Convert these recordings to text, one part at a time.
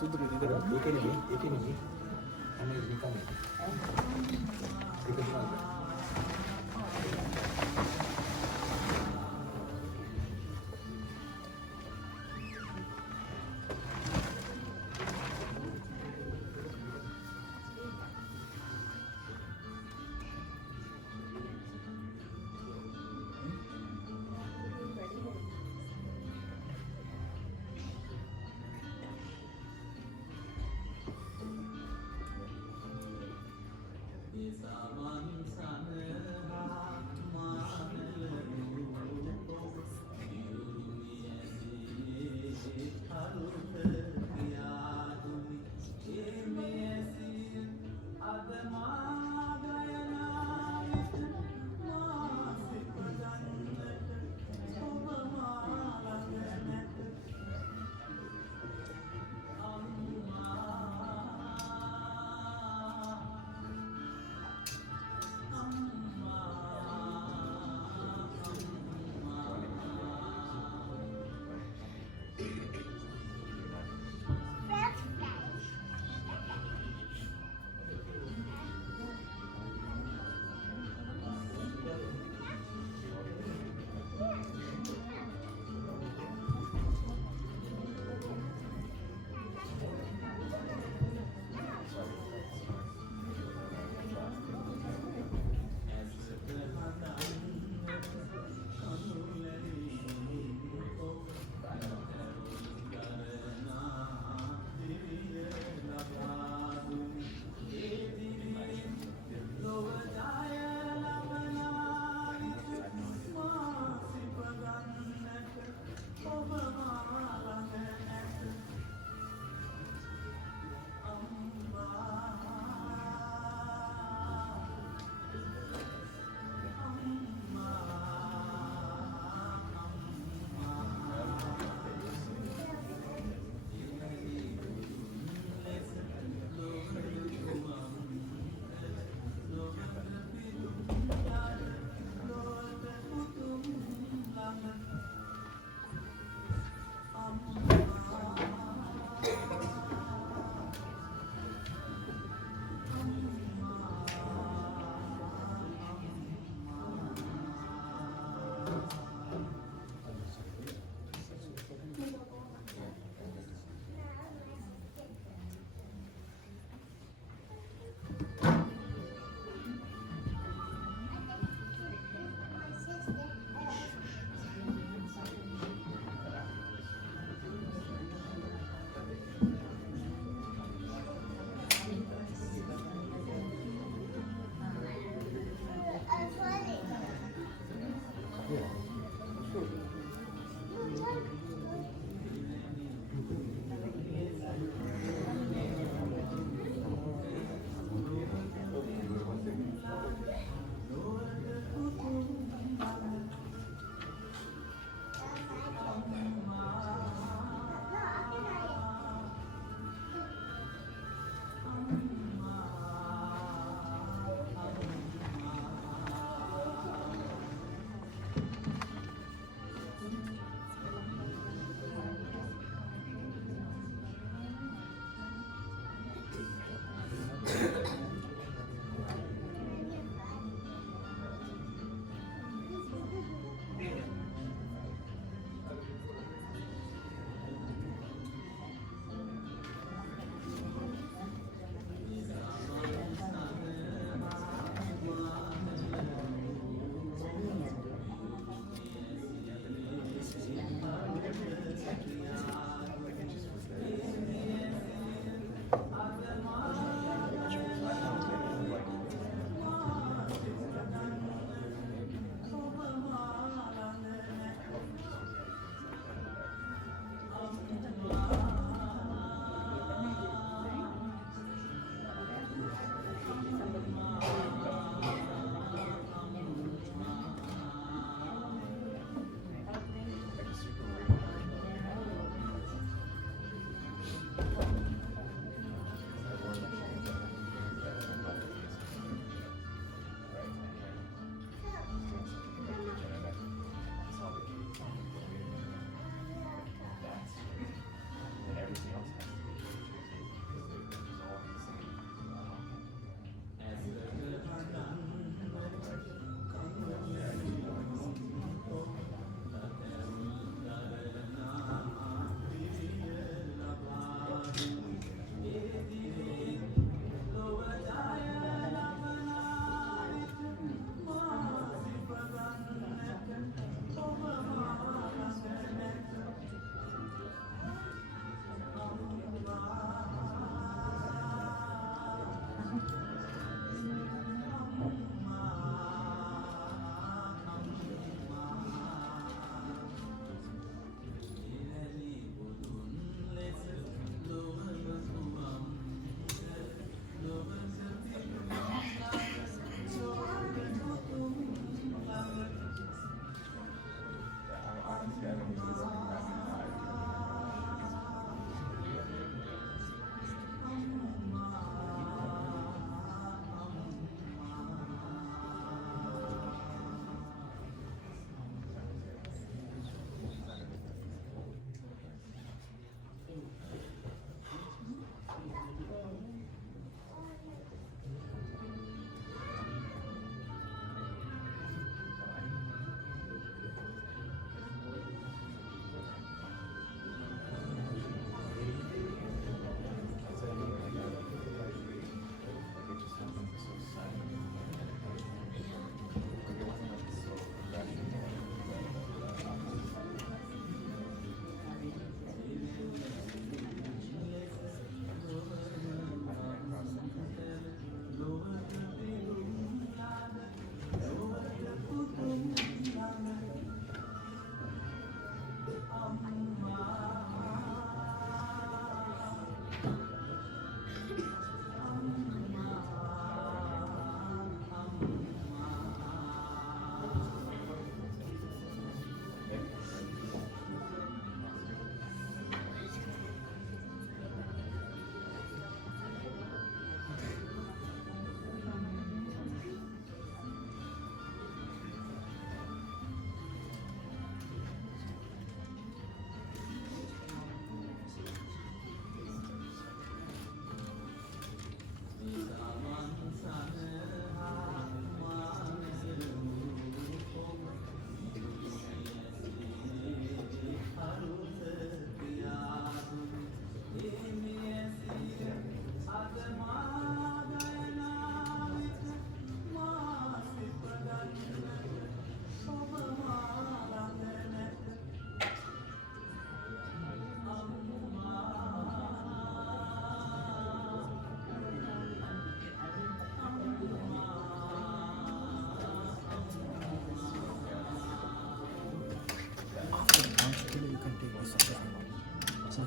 සුදුරු විතර ඒකනේ අනේ නිකන් ඒක තමයි Saman sanha man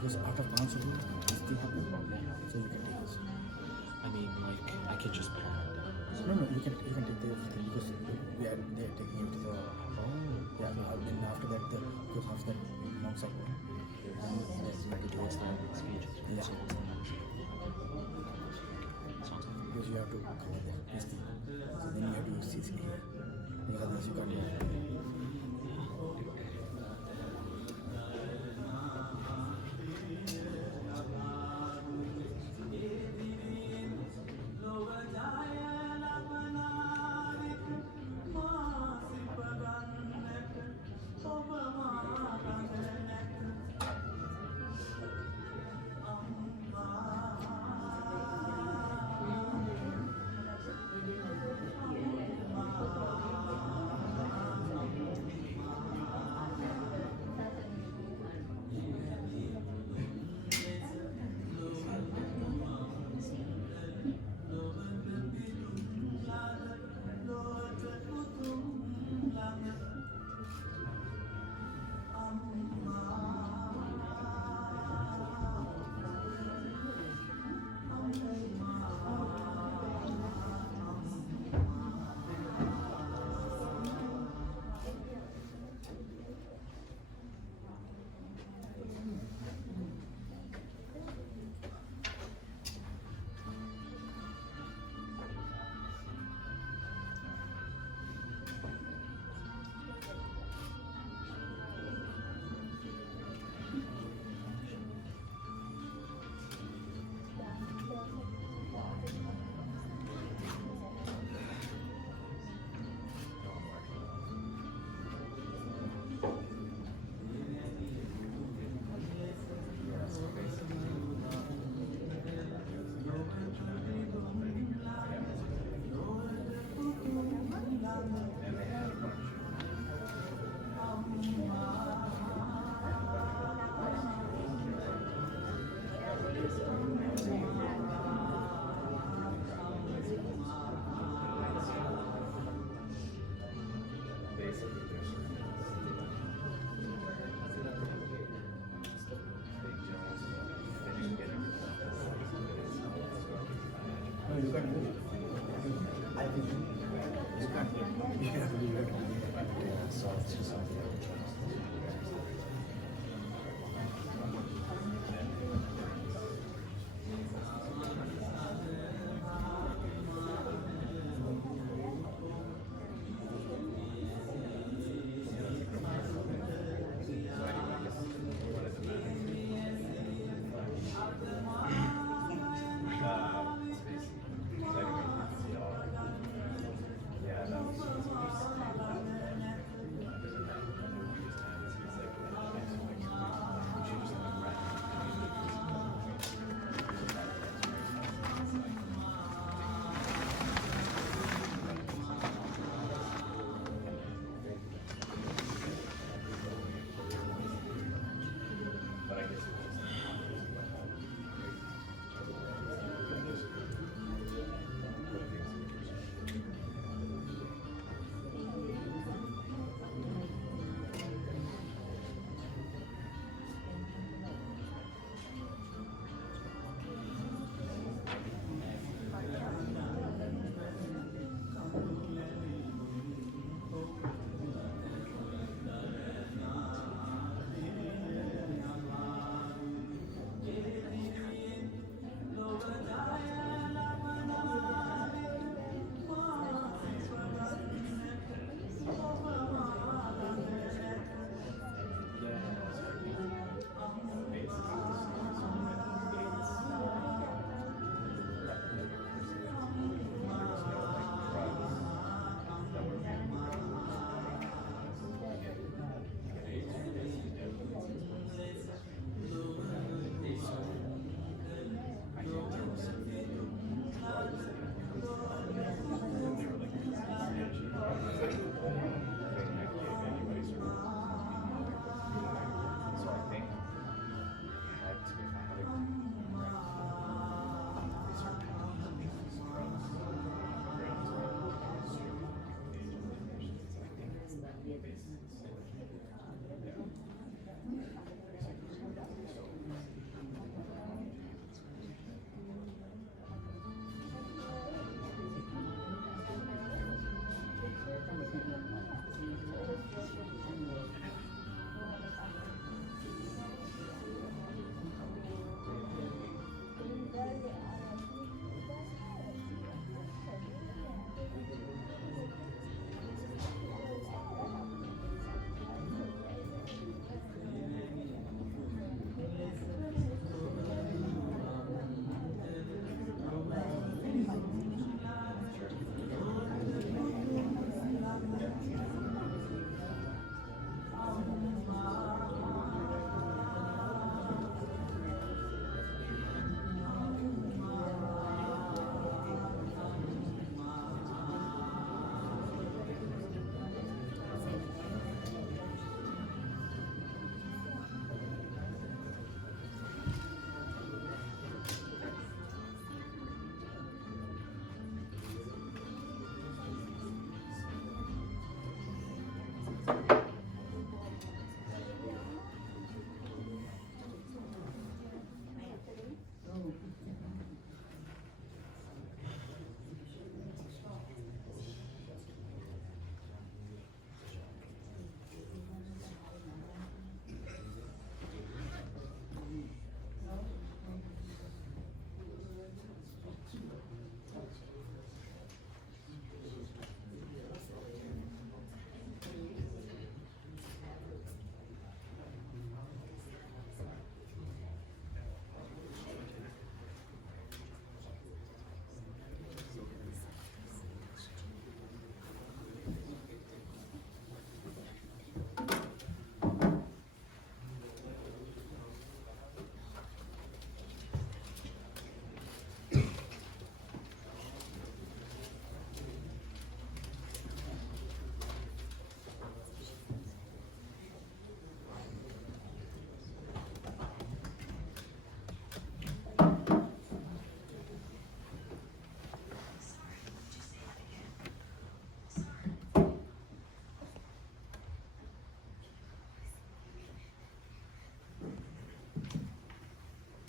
Because after Panchali, this thing happened, so you can take this. I mean, like, I could just pair it. No, you can take everything because we are there taking it to the. Yeah, and after that, because after that, long support. What's the speech? Yeah. Because you have to cover this thing. So then you have to use CC here. Because otherwise you can't do it.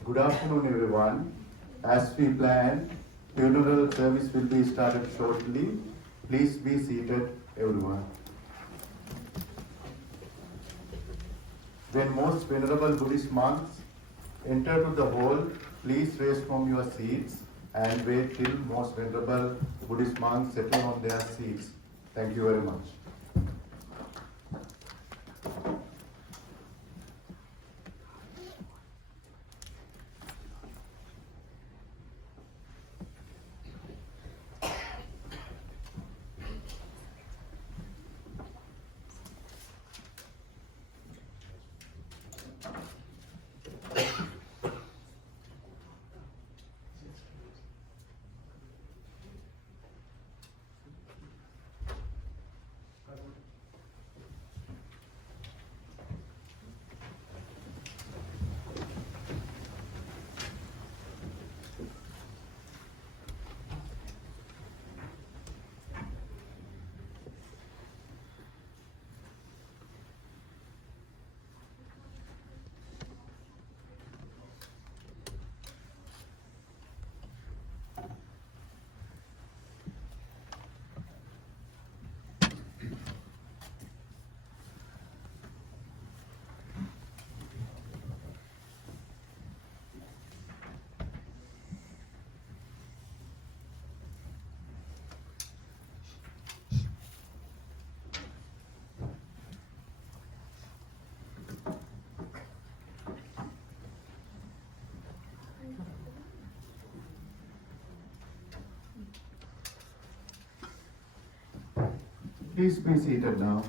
Good afternoon, everyone. As we planned, funeral service will be started shortly. Please be seated, everyone. When most venerable Buddhist monks enter to the hall, please rise from your seats and wait till most venerable Buddhist monks settle on their seats. Thank you very much. Please be seated now.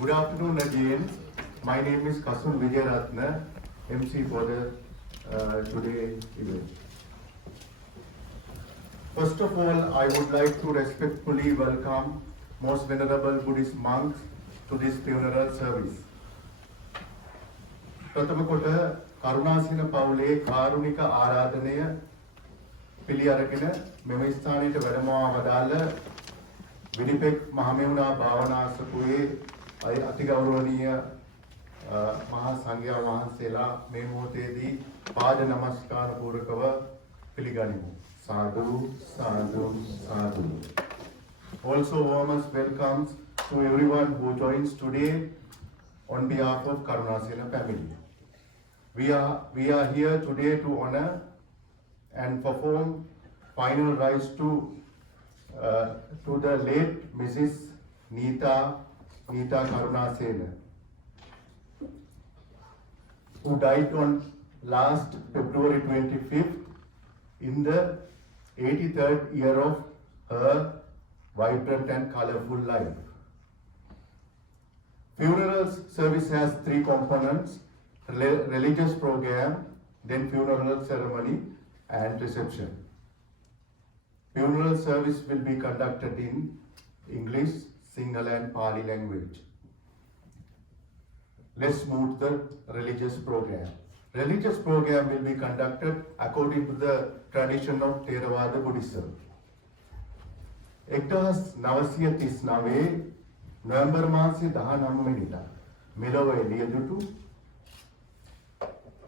Good afternoon again. My name is Kasun Vijayaratna, MC for the today event. First of all, I would like to respectfully welcome most venerable Buddhist monks to this funeral service. ප්‍රථම කොට කරුණාසේන පවුලේ කාරුණික ආරාධනය පිළි අරගෙන මෙම ස්ථානයට වැඩමවා වදාළ විනිපෙක් මහමෙවුනා භාවනාසකුවේ අතිගෞරවනීය මහා සංඝයා වහන්සේලා මේ මොහොතේදී පාද නමස්කාර පූර්වකව පිළිගනිමු. සාදු සාදු සාදු. Also warmest welcomes to everyone who joins today on behalf of Karunasena family. We are here today to honor and perform final rites to the late Mrs. Neetha Karunasena, who died on last February 25th in the 83rd year of her vibrant and colorful life. Funeral service has three components: religious program, then funeral ceremony and reception. Funeral service will be conducted in English, Sinhala and Pali language. Let's move to the religious program. Religious program will be conducted according to the tradition of Theravada Buddhism. 1939 November මාසයේ 19 වෙනිදා මෙලොව එළිය දුටු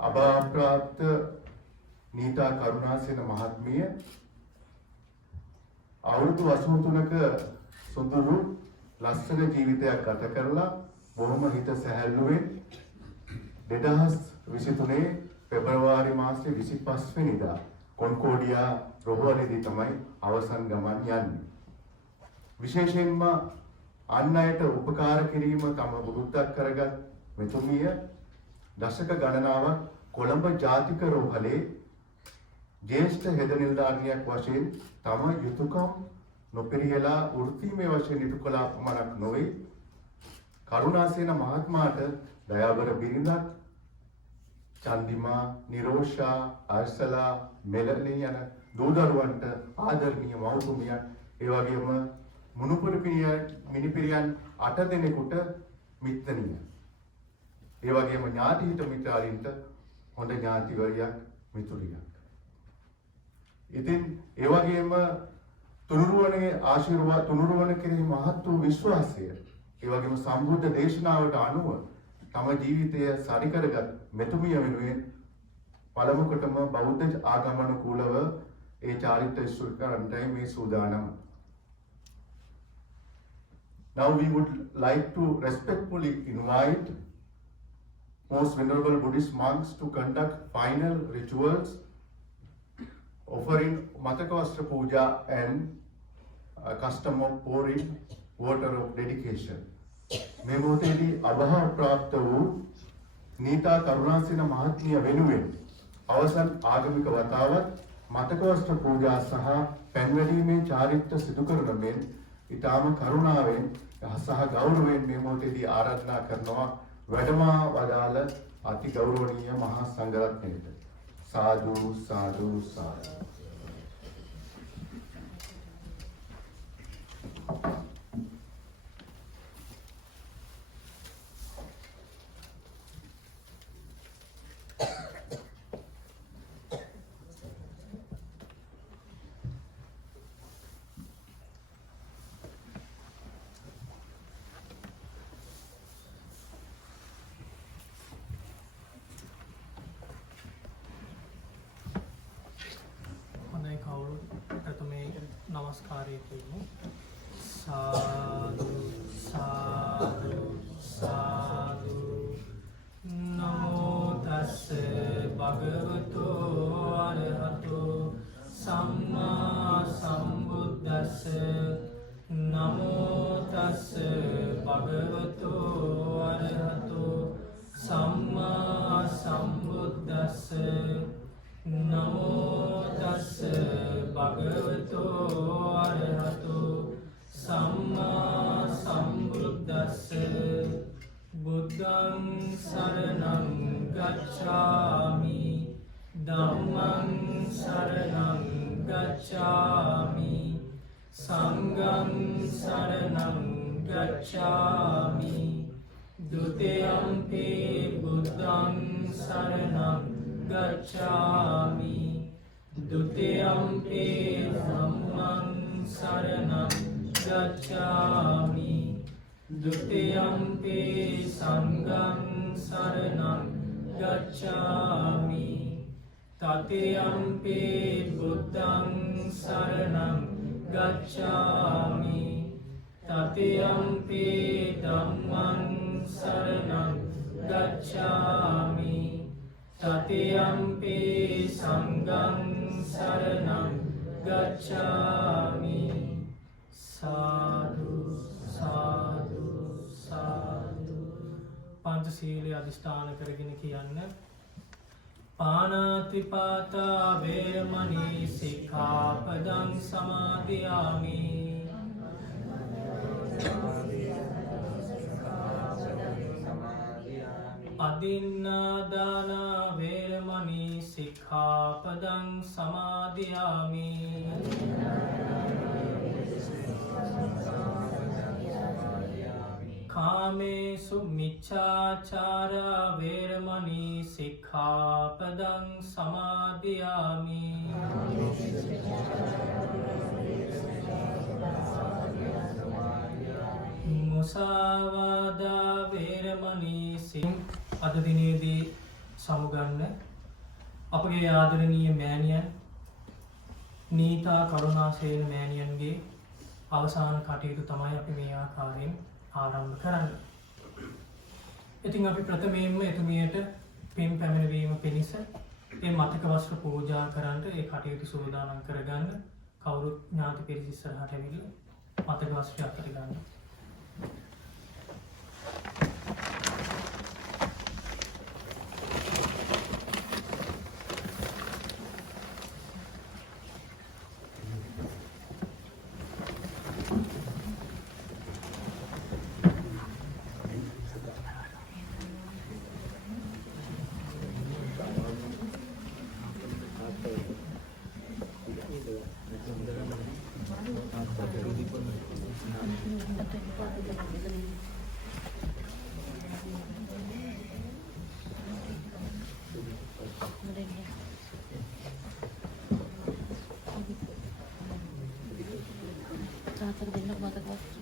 අභාවප්‍රාප්ත නීතා කරුණාසේන මහත්මිය අවුරුදු 83ක සුදුරු ලස්සන ජීවිතයක් ගත කරලා බොහොම හිත සැහැල්ලුවෙන් 2023 පෙබරවාරි මාසයේ 25 වෙනිදා කොන්කෝඩියා රෝහලේදී තමයි අවසන් ගමන් යන්නේ. විශේෂයෙන්ම අන් අයට උපකාර කිරීම තම වෘත්තක් කරගත් මෙතුමිය දශක ගණනාවක් කොළඹ ජාතික රෝහලේ ජ්‍යෙෂ්ඨ හෙද නිලධාරියක් වශයෙන් තම යුතුයකම් නොපිරියලා වෘත්තීමය වශයෙන් ඉටු කළා පමණක් නොවේ, කරුණාසේන මහත්මයාට දයාබර බිරිඳක් චන්දිමා, නිරෝෂා, අර්සලා, මෙලනී යන දූ දරුවන්ට ආදරණීය මව්තුමියන්, ඒ වගේම මුණුපුර මිනිපිරියන් 8 දෙනෙකුට මිත්‍රණිය. ඒ වගේම ඥාති හිත මිත්‍රාලින්ට හොඳ ඥාතිවරියක් මිතුරියක්. ඉතින් ඒ වගේම තුනුරුවනේ ආශිර්වාද තුනුරුවන කෙරෙහි මහත් වූ විශ්වාසය ඒ වගේම සම්බුද්ධ දේශනාවට අනුව තම ජීවිතය සරි කරගත් මෙතුමිය වෙනුවෙන් පළමුවටම බෞද්ධ ආගමනුකූලව ඒ චාරිත්‍ර ඉෂ්ට කරන්නයි මේ සූදානම. Now we would like to respectfully invite most venerable Buddhist monks to conduct final rituals offering Matakavastra Puja and custom of pouring water of dedication. මේ මොහොතේදී අභාව ප්‍රාප්ත වූ නීතා කරුණාසේන මහත්මිය වෙනුවෙන් අවසන් ආගමික වතාවත් මතකවස්ත්‍ර පූජා සහ පැන්වැදීමේ චාරිත්‍ර සිදු කරන මෙන් ඊටාම කරුණාවෙන් සහ ගෞරවයෙන් මේ මොහොතේදී ආරාධනා කරනවා වැඩමා වදාළ අති ගෞරවනීය මහා සංඝරත්නයට. සාදු සාදු සාදු. नमस्कारे साधु साधु साधु नमो तस्से भगवतो अरहतो सम्मा सम्बुद्धस्से नमो तस्से भगवतो अरहतो सम्मा सम्बुद्धस्से नमो तस्से भगवतो अरहतो सम्मा सम्बुद्धस्से बुद्धं शरणं गच्छामि धम्मं शरणं गच्छामि संघं शरणं गच्छामि द्वितीयम्पि बुद्धं शरणं गच्छामि द्वितीयम्पि धम्मं शरणं गच्छामि द्वितीयम्पि संघं शरणं गच्छामि तृतीयम्पि बुद्धं शरणं गच्छामि तृतीयम्पि धम्मं शरणं गच्छामि तृतीयम्पि संघं शरणं गच्छामि साधु साधु साधु पंचशील अधिष्ठान करගෙන කියන්න පාණාතිපාතා වේරමණී සික්ඛාපදං සමාදියාමි අදින්නාදාන වේරමණී සික්ඛාපදං සමාදියාමි කාමේසු මිච්ඡාචාරා වේරමණී සික්ඛාපදං සමාදියාමි මුසාවාදා වේරමණී අද දිනේදී සමුගන්න අපගේ ආදරණීය මෑණියන් නීතා කරුණාසේන මෑණියන්ගේ අවසාන කටයුතු තමයි අපි මේ ආකාරයෙන් ආරම්භ කරන්නේ. ඉතින් අපි ප්‍රථමයෙන්ම එතුමියට පින් පැමිණවීම පිණිස මේ මතක වස්ත්‍ර පූජා කරන්න ඒ කටයුතු සූදානම් කරගන්න කවුරුත් ඥාති පිරිස ඉස්සරහට ඇවිල්ලා මතක වස්ත්‍රය අතට ගන්න. Saat terdengar mata kaki.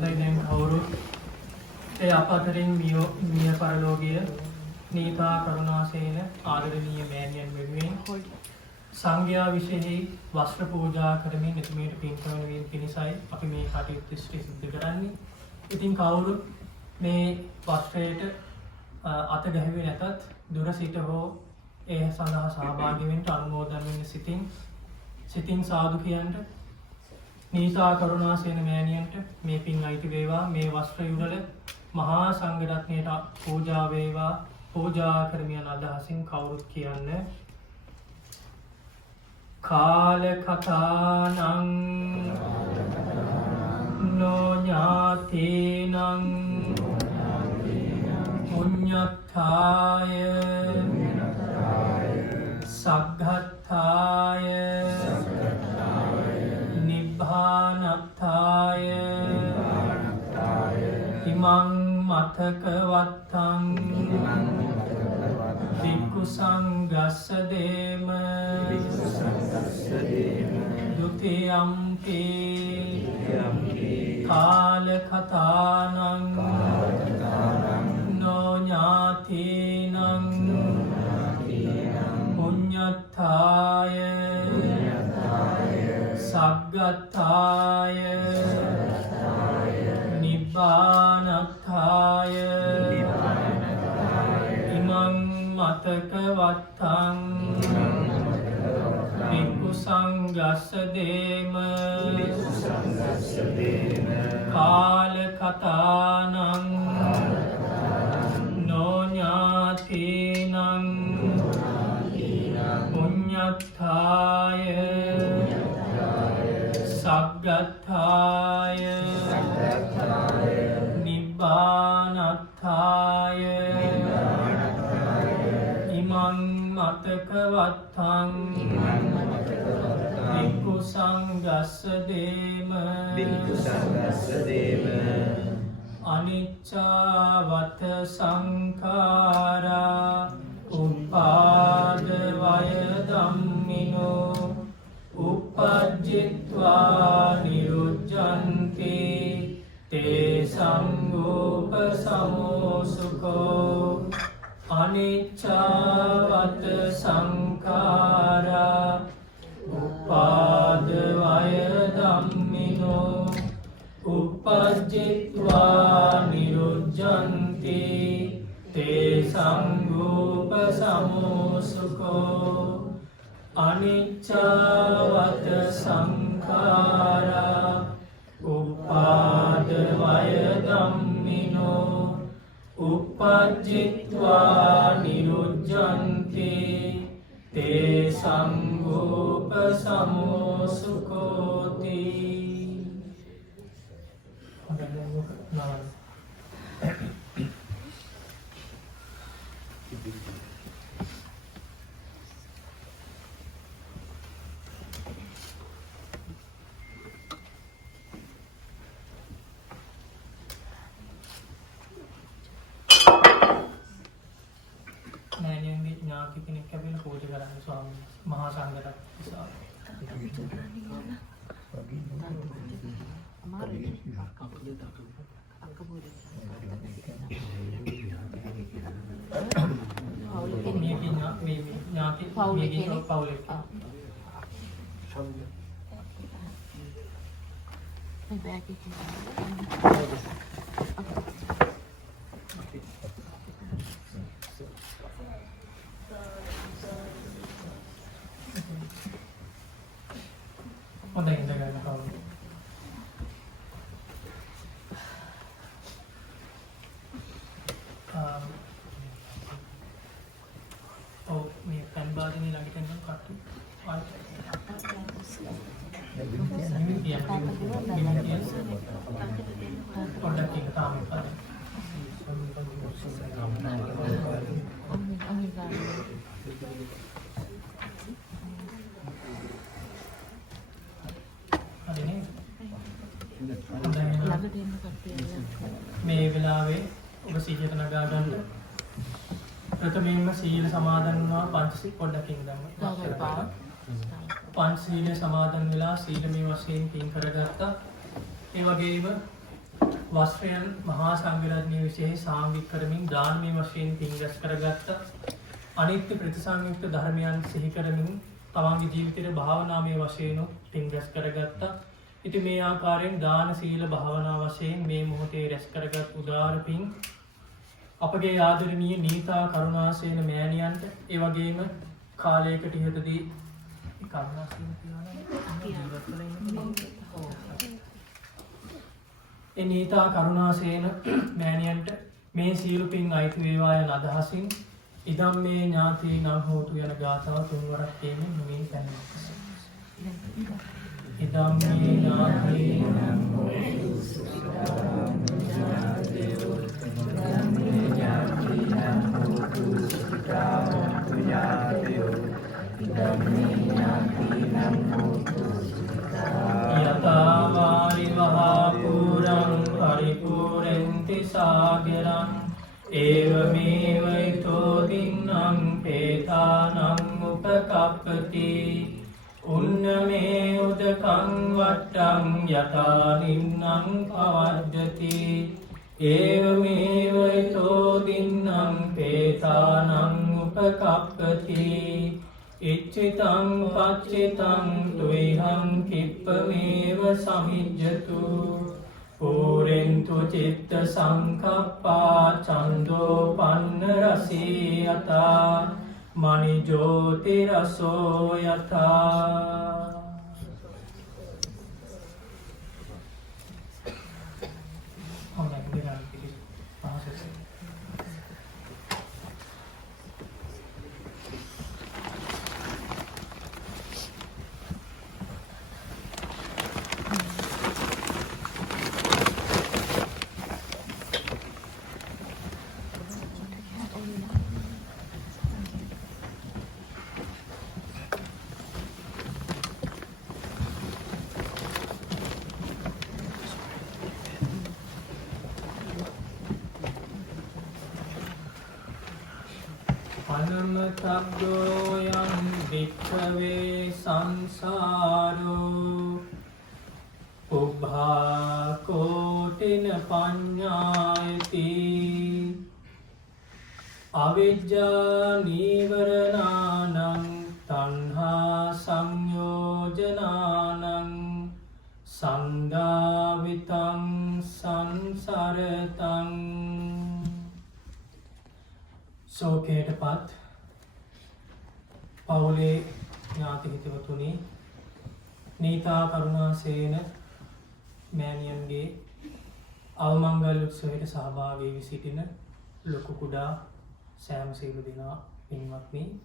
දැන් කවුරුත් ඒ අප අතරින් මිය පරලෝකීය නීතා කරුණාසේන ආදරණීය මෑණියන් වෙනුවෙන් සංඝයා විශේෂයි වස්ත්‍ර පූජා කරමින් එතුමියට පින් කරවීම පිණිසයි අපි මේ කටයුතු සිදු කරන්නේ. ඉතින් කවුරුත් මේ වස්ත්‍රයට අත ගැහුවේ නැතත් දුර සිට හෝ ඒ සඳහා සහභාගී වෙන්න අනුමෝදන් වෙන්න සිතින් සාදු කියන්න. නීතා කරුණාසේන මෑණියන්ට මේ පින් අයිති වේවා. මේ වස්ත්‍ර යුගල මහා සංඝ රත්නයට පූජා වේවා. පූජා කරමින් අදහසින් කවුරුත් කියන්න. කාල කතානං නොඤාතේනං පුඤ්ඤත්ථාය සග්ගත්ථාය නිබ්බානත්ථාය ඉමං මතක වත්තං වික්ඛු සංඝස්ස දේම ဒုတိယံ කාල කතානං නොඤාතේනං පුඤ්ඤත්ථාය සග්ගත්ථාය නිබ්බානත්ථාය ඉමං මතක වත්තං වික්ඛු සංඝස්ස දේම කාල කතානං නොඤාතේනං පුඤ්ඤත්ථාය සග්ගත්ථාය නිබ්බානත්ථාය ඉමං මතක වත්තං වික්ඛු සංඝස්ස දේම අනිච්චවත සංඛාරා උපාද වය ධම්මිනෝ uppajjitva niruddhanti te sangopa samosukho අනිච්චවත සංඛාරා උපාද වය ධම්මිනෝ uppajjitva niruddhanti te sangopa samosukho අනිච්චවත සංඛාරා උපාද වය ධම්මිනෝ uppajjitva niruddhanti te sangopa samosukoti. මෑණියන්ගේ ඥාති කෙනෙක් ලැබෙන පූජා කරන්න ස්වාමීන් වහන්සේ මහා සංඝරත්නය නිසා. හොඳයි ඉඳගන්න කවුරුද? පොඩ්ඩක් එක තාම කරන්න. මේ වෙලාවේ ඔබ සීලයට නගා ගන්න. ප්‍රථමයෙන්ම සීල සමාදන් වුණා පංචශීල පොඩ්ඩක් ඉඳන්ම. පංචශීල සමාදන් වෙලා සීලමය වශයෙන් පින් කරගත්තා. ඒ වගේම වස්ත්‍රයන් මහා සංඝරත්නය විශේෂ සාංගික කරමින් දානමය වශයෙන් පින් රැස් කරගත්තා. අනිත්‍ය ප්‍රතිසංයුක්ත ධර්මයන් සිහි කරමින් තමන්ගේ ජීවිතයේ භාවනාමය වශයෙන් පින් රැස් කරගත්තා. ඉතින් මේ ආකාරයෙන් දාන සීල භාවනා වශයෙන් මේ මොහොතේ රැස් කරගත් උදාර පින් අපගේ ආදරණීය නීතා කරුණාසේන මෑණියන්ට ඒ වගේම කාලයකට ඉහතදී කරුණාසේන ඒ නීතා කරුණාසේන මෑණියන්ට මේ සීල පින් අයිති වේවා යන අදහසින් ඉදම් මේ ඥාති නම් හෝතු යන ගාථාව තුන්වරක් කියමින් මේ පැමිණෙනවා. ඉදම් මේ ඥාති නම් හෝතු යතාවාරි වහාපුරං පරිපූරෙන්ති සාගරං ඒවමේව ඊතෝ දින්නම් පේතානං උපකප්පති උන්නමේ උදකං වට්ටං යතා නින්නම් පවද්දති ඒවමේව ඊතෝ දින්නම් පේතානං උපකප්පති ඉච්ඡිතං පච්චිතං තුයිහං කිප්පමේව සමිජ්ජතු පූරෙන්තු චිත්ත සංකප්පා චන්දෝ පන්න රසී යතා මනි ජෝති රසෝ යතා. අනමතබ්බෝයං වික්ඛවේ සංසාරෝ උභා කෝටින පඤ්ඤායති අවිජ්ජා නීවරණානං තණ්හා සංයෝජනානං සංදාවිතං සංසරතං. ශෝකයටපත් පවුලේ ඥාති හිතවතුනි නීතා කරුණාසේන මෑණියන්ගේ අවමංගල උත්සවයට සහභාගී වී සිටින ලොකු කුඩා සෑම සියලු දෙනා පින්වත්නි,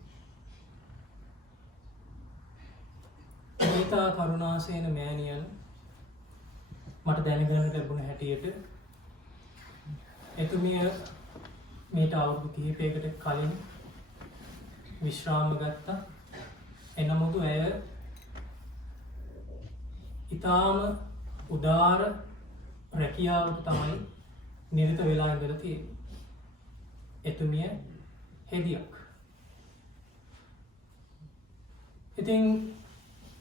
නීතා කරුණාසේන මෑණියන් මට දැනගන්න ලැබුණ හැටියට එතුමිය මේට අවුරුදු කිහිපයකට කලින් විශ්‍රාම ගත්තා. එනමුදු ඇය ඊටාම උදාර රැකියාවක තමයි නිරත වෙලා ඉඳලා තියෙන්නේ. එතුමිය හෙදියක්. ඉතින්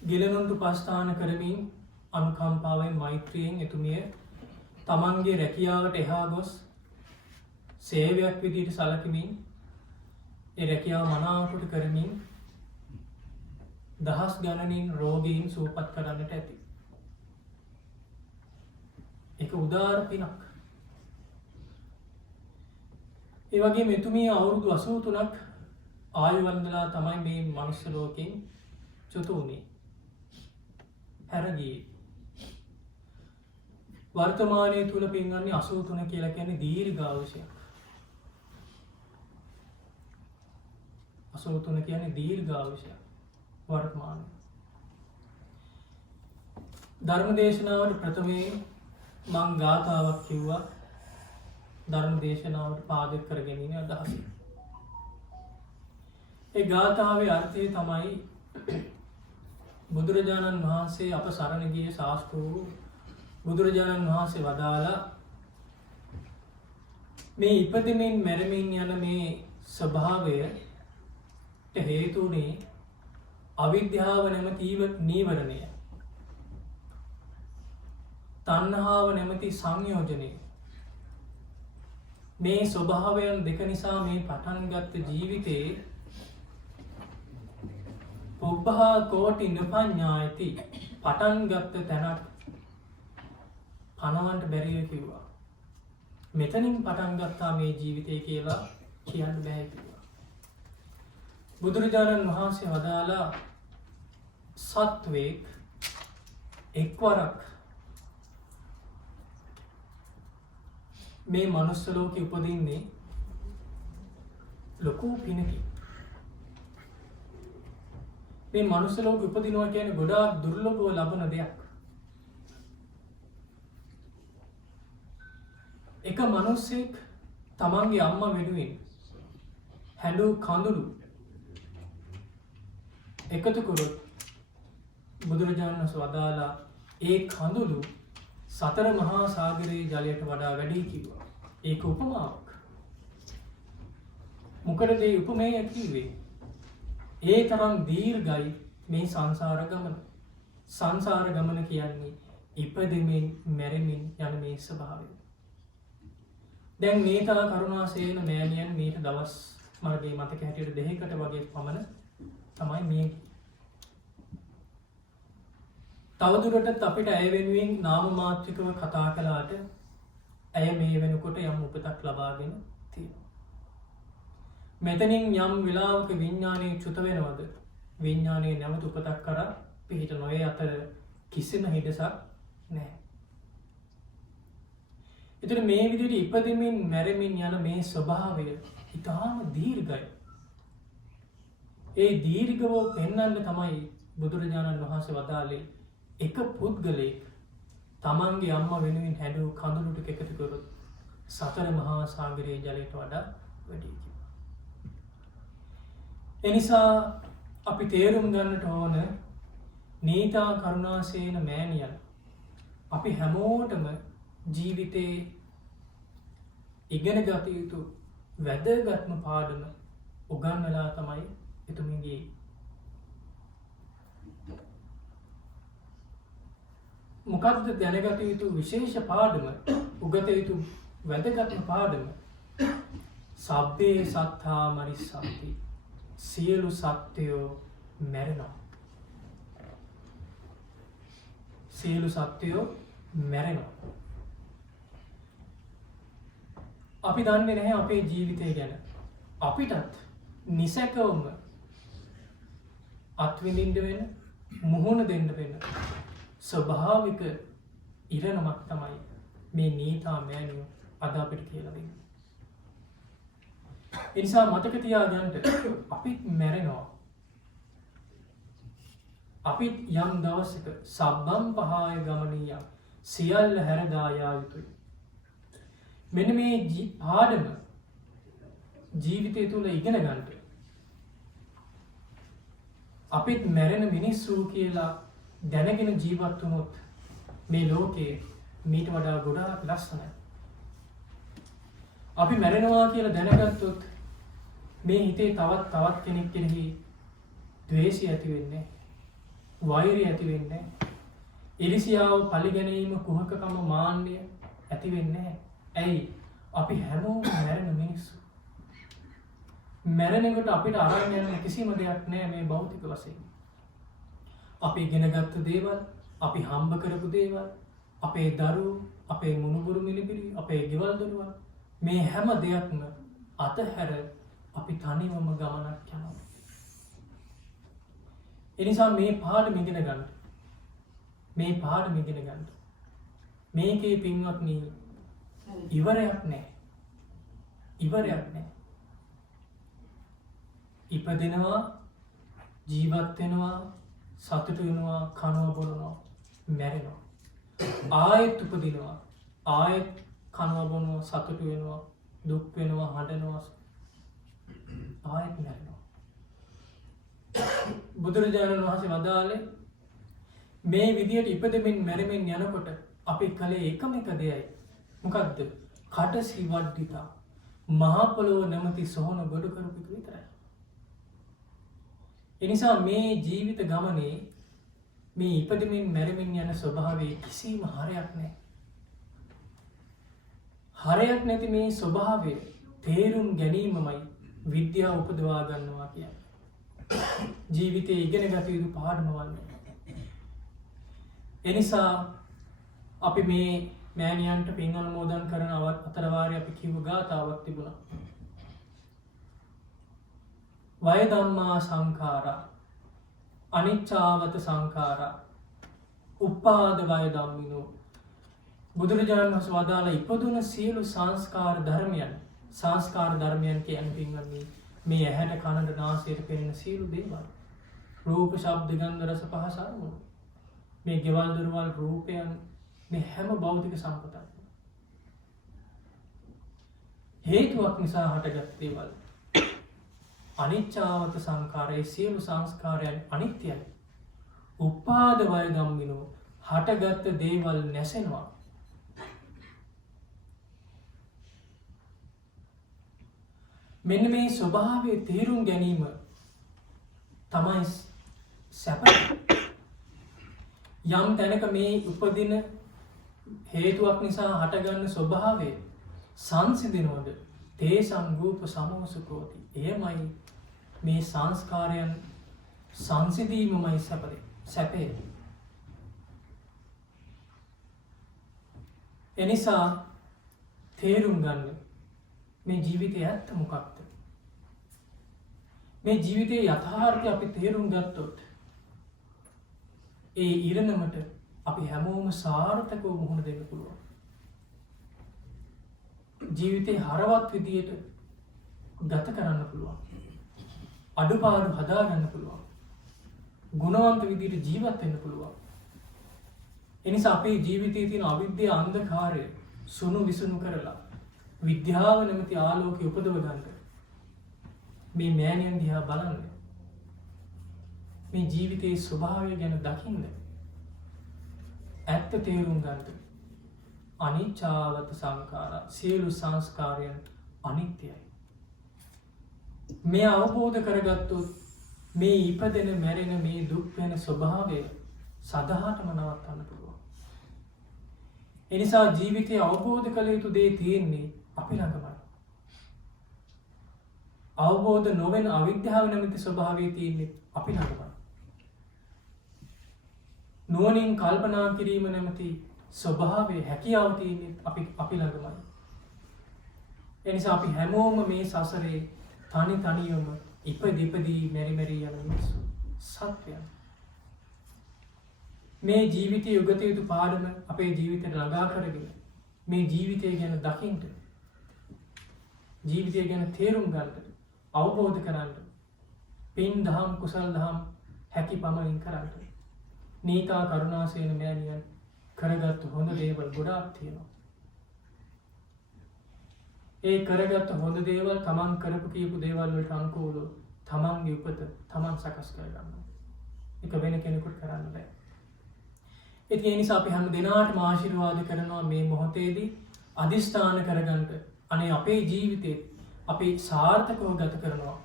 ගිලනුන්ට උපස්ථාන කරමින් අනුකම්පාවෙන් මෛත්‍රියෙන් එතුමිය තමන්ගේ රැකියාවට එහා ගොස් සේවයක් විදිහට සැලකමින් ඒ රැකියාව මනාවකට කරමින් දහස් ගණනින් රෝගීන් සුවපත් කරන්නට ඇති. ඒක උදාර පිනක්. ඒ වගේම එතුමිය අවුරුදු 83ක් ආයු වන්දනා තමයි මේ මනුෂ්‍ය ලෝකෙන් චුත වුණේ. හැර ගියේ. වර්තමානයේ තුල පින්වන්නේ 83 කියලා කියන්නේ දීර්ඝායුෂයක්. 83 කියන්නේ දීර්ඝායුෂයක් වර්තමානයේ. ධර්ම දේශනාවට ප්‍රථමයෙන් මං ගාථාවක් කිව්වා ධර්ම දේශනාවට පාදක කර ගැනීම අදහස. ඒ ගාථාවේ අර්ථය තමයි බුදුරජාණන් වහන්සේ අප සරණ ගිය ශාස්ත්‍රූ බුදුරජාණන් වහන්සේ වදාලා මේ ඉපදෙමින් මැරෙමින් යන මේ ස්වභාවයට හේතුුනේ අවිද්‍යාව නැමැති නීවරණය. තණ්හාව නැමැති සංයෝජනය. මේ ස්වභාවයන් දෙක නිසා මේ පටන්ගත් ජීවිතේ පුබ්බහා කෝටි නපඤ්ඤායති පටන්ගත් තැනක් පනවන්ට බැරිය කිව්වා. මෙතනින් පටන් ගත්තා මේ ජීවිතය කියලා කියන්න බෑ කිව්වා. බුදුරජාණන් වහන්සේ වදාලා සත්වෙක් එක්වරක් මේ මනුස්ස ලෝකෙ උපදින්නේ ලොකු පිනකින්. මේ මනුස්ස ලෝකෙ උපදිනවා කියන්නේ ගොඩාක් දුර්ලභව ලබන දෙයක්. එක මනුස්සෙක් තමන්ගේ අම්මා වෙනුවෙන් හැඬු කඳුළු එකතු කරොත් බුදුරජාණන් වහන්සේ වදාලා ඒ කඳුළු සතර මහා සාගරයේ ජලයට වඩා වැඩි කිව්වා. ඒක උපමාවක්. මොකටද මේ උපමේය කිව්වේ? ඒ තරම් දීර්ඝයි මේ සංසාර ගමන. සංසාර ගමන කියන්නේ ඉපදෙමින් මැරෙමින් යන මේ ස්වභාවය. දැන් නීතා කරුණාසේන මෑණියන් මීට දවස් මගේ මතක හැටියට දෙකකට වගේ පමණ තමයි මේ. තවදුරටත් අපිට ඇය වෙනුවෙන් නාම මාත්‍රිකව කතා කළාට ඇය මේ වෙනකොට යම් උපතක් ලබාගෙන තියෙනවා. මෙතනින් යම් වෙලාවක විඥානයේ චුත වෙනවද? විඥානයේ නැවත උපතක් කරා පිහිට නොවේ අතර කිසිම හිඩසක් නැහැ. එතන මේ විදිහට ඉපදෙමින් මැරෙමින් යන මේ ස්වභාවය ඉතාම දීර්ඝයි. ඒ දීර්ඝව පෙන්වන්න තමයි බුදුරජාණන් වහන්සේ වදාළේ එක පුද්ගලයෙක් තමන්ගේ අම්මා වෙනුවෙන් හැඬු කඳුළු ටික එකතු කරොත් සතර මහා සාගරයේ ජලයට වඩා වැඩි කියලා. එනිසා අපි තේරුම් ගන්නට ඕන නීතා කරුණාසේන මෑණියන් අපි හැමෝටම ජීවිතේ ඉගෙන ගත යුතු වැදගත්ම පාඩම උගන්වලා තමයි එතුමියගේ. මොකක්ද දැනගත යුතු විශේෂ පාඩම? උගත යුතු වැදගත්ම පාඩම සබ්බේ සත්තා මරිස්සන්ති. සියලු සත්වයෝ මැරෙනවා. සියලු සත්වයෝ මැරෙනවා. අපි දන්නේ නැහැ අපේ ජීවිතය ගැන. අපිටත් නිසැකවම අත්විඳින්න වෙන, මුහුණ දෙන්න වෙන ස්වභාවික ඉරණමක් තමයි මේ නීතා මෑණියෝ අද අපිට කියලා දෙන්නේ. ඒ නිසා මතක තියාගන්න අපිත් මැරෙනවා. අපිත් යම් දවසක සබ්බම් පහාය ගමනීය සියල්ල හැරදා යා යුතුයි. මෙන්න මේ පාඩම ජීවිතය තුළ ඉගෙන ගන්නට අපිත් මැරෙන මිනිස්සු කියලා දැනගෙන ජීවත් වුණොත් මේ ලෝකේ මීට වඩා ගොඩාක් ලස්සනයි. අපි මැරෙනවා කියලා දැනගත්තොත් මේ හිතේ තවත් කෙනෙක් කෙරෙහි ද්වේෂය ඇති වෙන්නේ, වෛරය ඇති වෙන්නේ, ඉරිසියාව, පරිගැනීම, කුහකකම, මාන්නය ඇති වෙන්නේ නැහැ. ඇයි? අපි හැමෝම මැරෙන මිනිස්සු. මැරෙනකොට අපිට අරන් යන කිසිම දෙයක් නැහැ මේ භෞතික වශයෙන්. අපි ඉගෙනගත්තු දේවල්, අපි හම්බ කරපු දේවල්, අපේ දරුවෝ, අපේ මුණුබුරු මිලිබිලි, අපේ ගෙවල් දොරවල්, මේ හැම දෙයක්ම අතහැර අපි තනිවම ගමනක් යනවා. ඒ නිසා මේ පාඩම ඉගෙන ගන්න. මේ පාඩම ඉගෙන ගන්න. මේකේ පින්වත්නි ඉවරයක් නැහැ. ඉවරයක් නැහැ. ඉපදෙනවා, ජීවත් වෙනවා, සතුටු වෙනවා, කනවා බොනවා. මැරෙනවා. ආයෙත් උපදිනවා. ආයෙත් කනවා බොනවා සතුටු වෙනවා දුක් වෙනවා හඬනවා ආයෙත් මැරෙනවා. බුදුරජාණන් වහන්සේ වදාළේ මේ විදියට ඉපදෙමින් මැරෙමින් යනකොට අපි කලේ එකම එක දෙයයි. මොකක්ද? කටසි වඩ්ඩිතා මහා පොළොව නැමැති සොහන ගොඩ කරපු එක විතරයි. ඒ නිසා මේ ජීවිත ගමනේ මේ ඉපදෙමින් මැරෙමින් යන ස්වභාවයේ කිසිම හරයක් නැහැ. හරයක් නැති මේ ස්වභාවය තේරුම් ගැනීමමයි විද්‍යාව උපදවා ගන්නවා කියන්නේ. ජීවිතයේ ඉගෙන ගත යුතු පාඩම වන්නේ. එනිසා අපි මේ මෑණියන්ට පින් අනුමෝදන් කරන අතර වාරේ අපි කිව්ව ගාතාවක් තිබුණා. වය ධම්මා සංඛාරා අනිච්චාවත සංඛාරා උපාද වය ධම්මිනෝ. බුදුරජාණන් වහන්සේ වදාළ ඉපදුන සියලු සංස්කාර ධර්මයන් කියන්නේ පින්වත්නි මේ ඇහැට කනට නාසයට පෙනෙන සියලු දේවල්. රූප, ශබ්ද, ගන්ධ, රස, පහස අරමුණු. මේ ගෙවල් දොරවල් රූපයන් මේ හැම භෞතික සම්පතක්ම හේතුවක් නිසා හටගත් දේවල්. අනිච්චාවත සංඛාරයේ සියලු සංස්කාරයන් අනිත්‍යයි. උපාද වය ධම්මිනෝ හටගත් දේවල් නැසෙනවා. මෙන්න මේ ස්වභාවය තේරුම් ගැනීම තමයි සැප. යම් තැනක මේ උපදින හේතුවක් නිසා හටගන්න ස්වභාවය සංසිඳනවද තේ සංගූප සමෝසුකෝති. එයමයි මේ සංස්කාරයන් සංසිඳීමමයි සැපේ. එනිසා තේරුම් ගන්න මේ ජීවිතය ඇත්ත මොකක්ද? මේ ජීවිතයේ යථාර්ථය අපි තේරුම් ගත්තොත් ඒ ඉරණමට අපි හැමෝම සාර්ථකව මුහුණ දෙන්න පුළුවන්. ජීවිතේ හරවත් විදියට ගත කරන්න පුළුවන්. අඩුපාඩු හදා ගන්න පුළුවන්. ගුණවන්ත විදියට ජීවත් වෙන්න පුළුවන්. එනිසා අපේ ජීවිතයේ තියෙන අවිද්‍යා අන්ධකාරය සුණු විසුණු කරලා විද්‍යාව නැමැති ආලෝකය උපදව ගන්න. මේ මෑණියන් දිහා බලන්න. මේ ජීවිතයේ ස්වභාවය ගැන දකින්න. ඇත්ත තේරුම් ගන්න. අනිච්චාවත සංඛාරා සියලු සංස්කාරයන් අනිත්‍යයි. මේ අවබෝධ කරගත්තොත් මේ ඉපදෙන මැරෙන මේ දුක් වෙන ස්වභාවය සදාටම නවත්තන්න පුළුවන්. එනිසා ජීවිතය අවබෝධ කළ යුතු දේ තියෙන්නේ අපි ළඟමයි. අවබෝධ නොවන අවිද්‍යාව නැමැති ස්වභාවය තියෙන්නේ අපි ළඟමයි. නුවණින් කල්පනා කිරීම නැමැති ස්වභාවයේ හැකියාව තියෙන්නේ අපි ළඟමයි. එනිසා අපි හැමෝම මේ සසරේ තනියම ඉපදී මෙරි යන මිනිස්සු සත්‍යයන්. මේ ජීවිතයේ උගත යුතු පාඩම අපේ ජීවිතයට ළඟා කරගෙන මේ ජීවිතය ගැන දකින්න, ජීවිතය ගැන තේරුම් ගන්න, අවබෝධ කරගන්න, පින් දහම් කුසල් දහම් හැකි පමණින් කරන්න. නීතා කරුණාසේන මෑණියන් කරගත්තු හොඳ දේවල් ගොඩාක් තියෙනවා. ඒ කරගත්ත හොඳ දේවල් තමන් කරපු කියපු දේවල් වලට අනුකූලව තමන්ගේ උපත තමන් සකස් කරගන්නවා. ඒක වෙන කෙනෙකුට කරන්න බෑ. ඒ නිසා අපි හැම දිනාටම ආශිර්වාද කරනවා මේ මොහොතේදී අදිස්ථාන කරගන්න. අනේ අපේ ජීවිතේ අපි සාර්ථකව ගත කරනවා.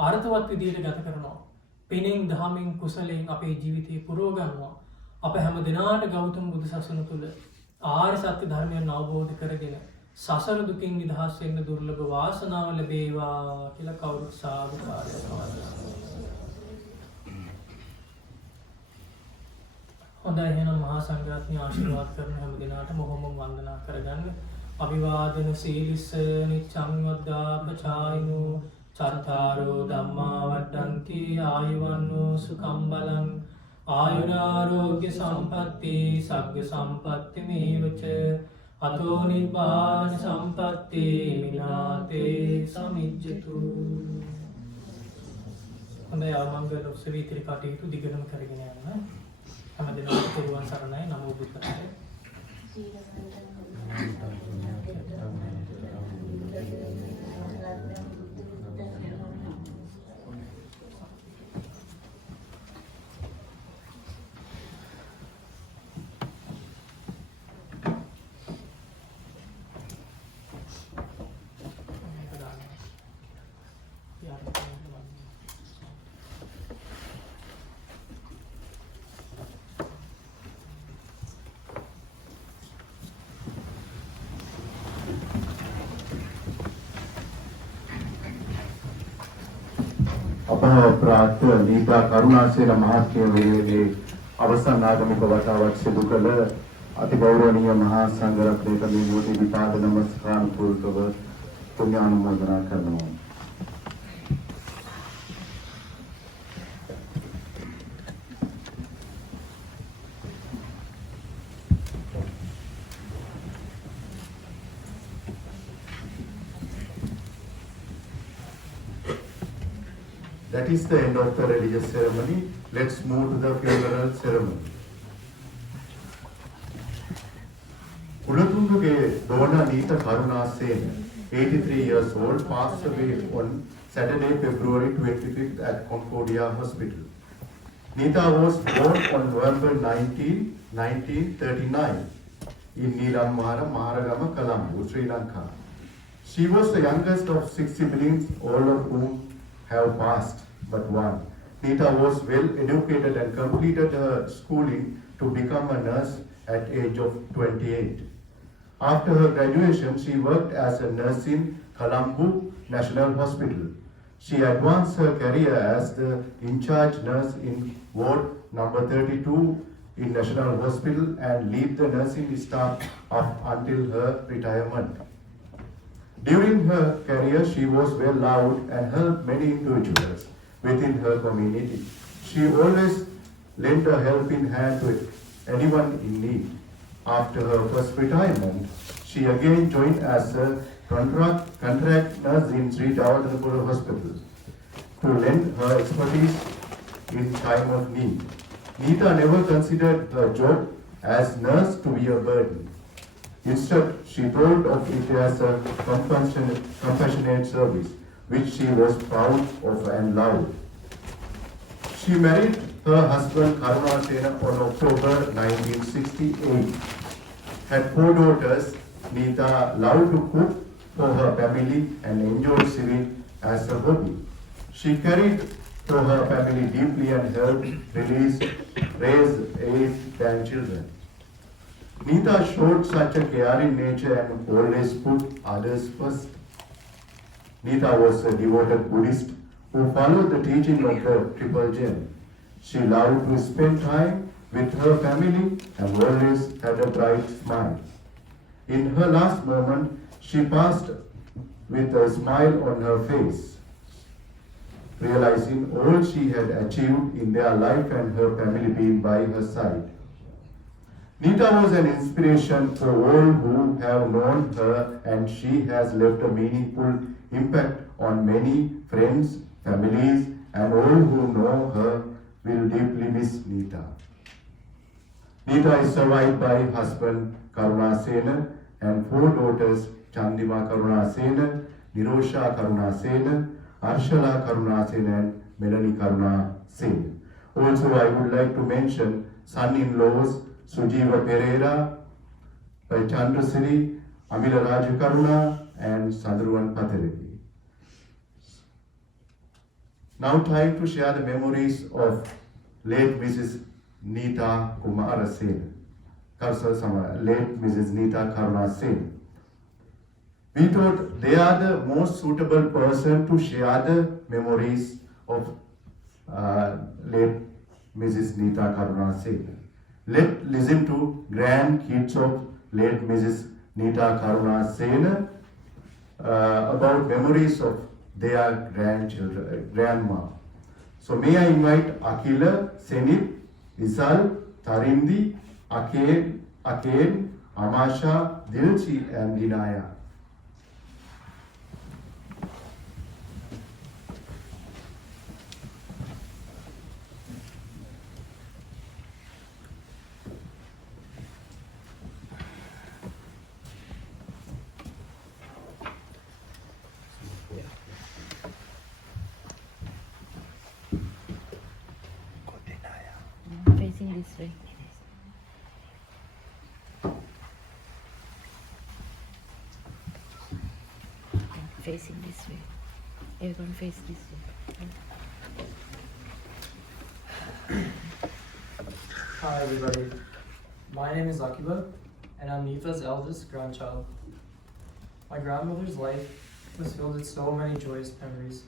අර්ථවත් විදියට ගත කරනවා. පිනෙන් දහමින් කුසලයෙන් අපේ ජීවිතේ පුරව ගන්නවා. අප හැම දිනාට ගෞතම බුදු සසුන තුල ආර්ය සත්‍ය ධර්මයන් අවබෝධ කරගෙන සසර දුකින් නිදහස් වෙන්න දුර්ලභ වාසනාව ලැබේවා කියලා කවුරුත් සාදුකාරය කරනවා. හොඳයි එහෙනම් මහා සංඝරත්නය ආශිර්වාද කරන හැම දිනාටම මොහොම වන්දනා කරගන්න. අභිවාදන සීලිස්ස නිච්ඡං වද්දාපචායිනෝ චත්තාරෝ ධම්මා වඩ්ඩන්ති ආයුවන්නෝ සුඛං බලං ආයුරාෝග්‍ය සම්පatti සග්ග සම්පatti මේවච අතෝ නිබ්බාන සම්පatti විනාතේ සමිජ්ජතු. හොඳයි ආමංගල උත්සවීතිරි කටයුතු දිගටම කරගෙන යන්න. හැම දිනම තිරුවන් සරණයි නමෝ බුද්ධාය. අපහාප්‍රාප්ත නීතා කරුණාසේන මහත්මියගේ අවසන් ආගමික වතාවත් සිදු කළ අතිගෞරවනීය මහා සංඝරත්නයට මේ මොහොතේ විපාද නමස්කාර පූර්වකව පුණ්‍යානුමෝදනා කරනවා. That is the end of the religious ceremony. Let's move to the funeral ceremony. Ulatunduge Dona Neetha Karunasena, 83 years old, passed away on Saturday, February 25th at Concordia Hospital. Neetha was born on November 19, 1939 in Neelammara, Maharagama, Colombo, Sri Lanka. She was the youngest of 6 siblings, all of whom have passed but one. Neetha was well educated and completed her schooling to become a nurse at age of 28. After her graduation, she worked as a nurse in Colombo National Hospital. She advanced her career as the in-charge nurse in ward number 32 in National Hospital and lead the nursing staff up until her retirement. During her career, she was well loved and helped many individuals within her community. She always lent a helping hand to anyone in need. After her first retirement, she again joined as a contract nurse in Sri Dawatanapura Hospital to lend her expertise in time of need. Neetha never considered her job as nurse to be a burden. Instead, she thought of it as a compassionate service, which she was proud of and loved. She married her husband Karunasena on October 1968. Had 4 daughters. Neetha loved to cook for her family and enjoyed swimming as a hobby. She cared for her family deeply and helped raise 8 grandchildren. Neetha showed such a caring nature and always put others first. Neetha was a devoted Buddhist who followed the teaching of the Triple Gem. She loved to spend time with her family and always had a bright smile. In her last moment, she passed with a smile on her face, realizing all she had achieved in their life and her family being by her side. Neetha was an inspiration for all who have known her, and she has left a meaningful impact on many friends, families, and all who know her will deeply miss Neetha. Neetha is survived by husband Karunasena and 4 daughters, Chandima Karunasena, Nirosha Karunasena, Arshala Karunasena, and Melanie Karunasena. Also, I would like to mention son-in-laws Sujiva Pereira, Chandrasiri, Amila Rajakaruna, and Sandruvan Pathiredi. Now time to share the memories of late Mrs. Neetha Kumarasena. Late Mrs. Neetha Karunasena. We thought they are the most suitable person to share the memories of late Mrs. Neetha Karunasena. Let's listen to grandkids of late Mrs. Neetha Karunasena about memories of their grandma. So may I invite Akila, Senit, Isal, Tarindi, Aken, Amasha, Dilchi, and Dinaya. this way. Yeah, facing this way. Everyone face this way. Hi everybody, my name is Akiba and I'm Neetha's eldest grandchild. My grandmother's life was filled with so many joyous memories,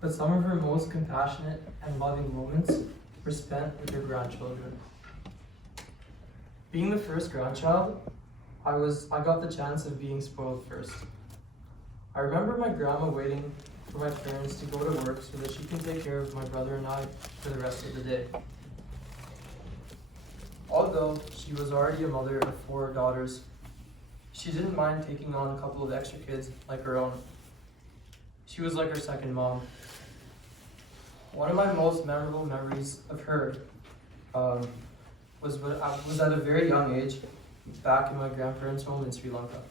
but some of her most compassionate and loving moments were spent with her grandchildren. Being the first grandchild, I got the chance of being spoiled first. I remember my grandma waiting for my parents to go to work so that she can take care of my brother and I for the rest of the day. Although she was already a mother of 4 daughters, she didn't mind taking on a couple of extra kids like her own. She was like her second mom. One of my most memorable memories of her was at a very young age, back in my grandparents' home in Sri Lanka.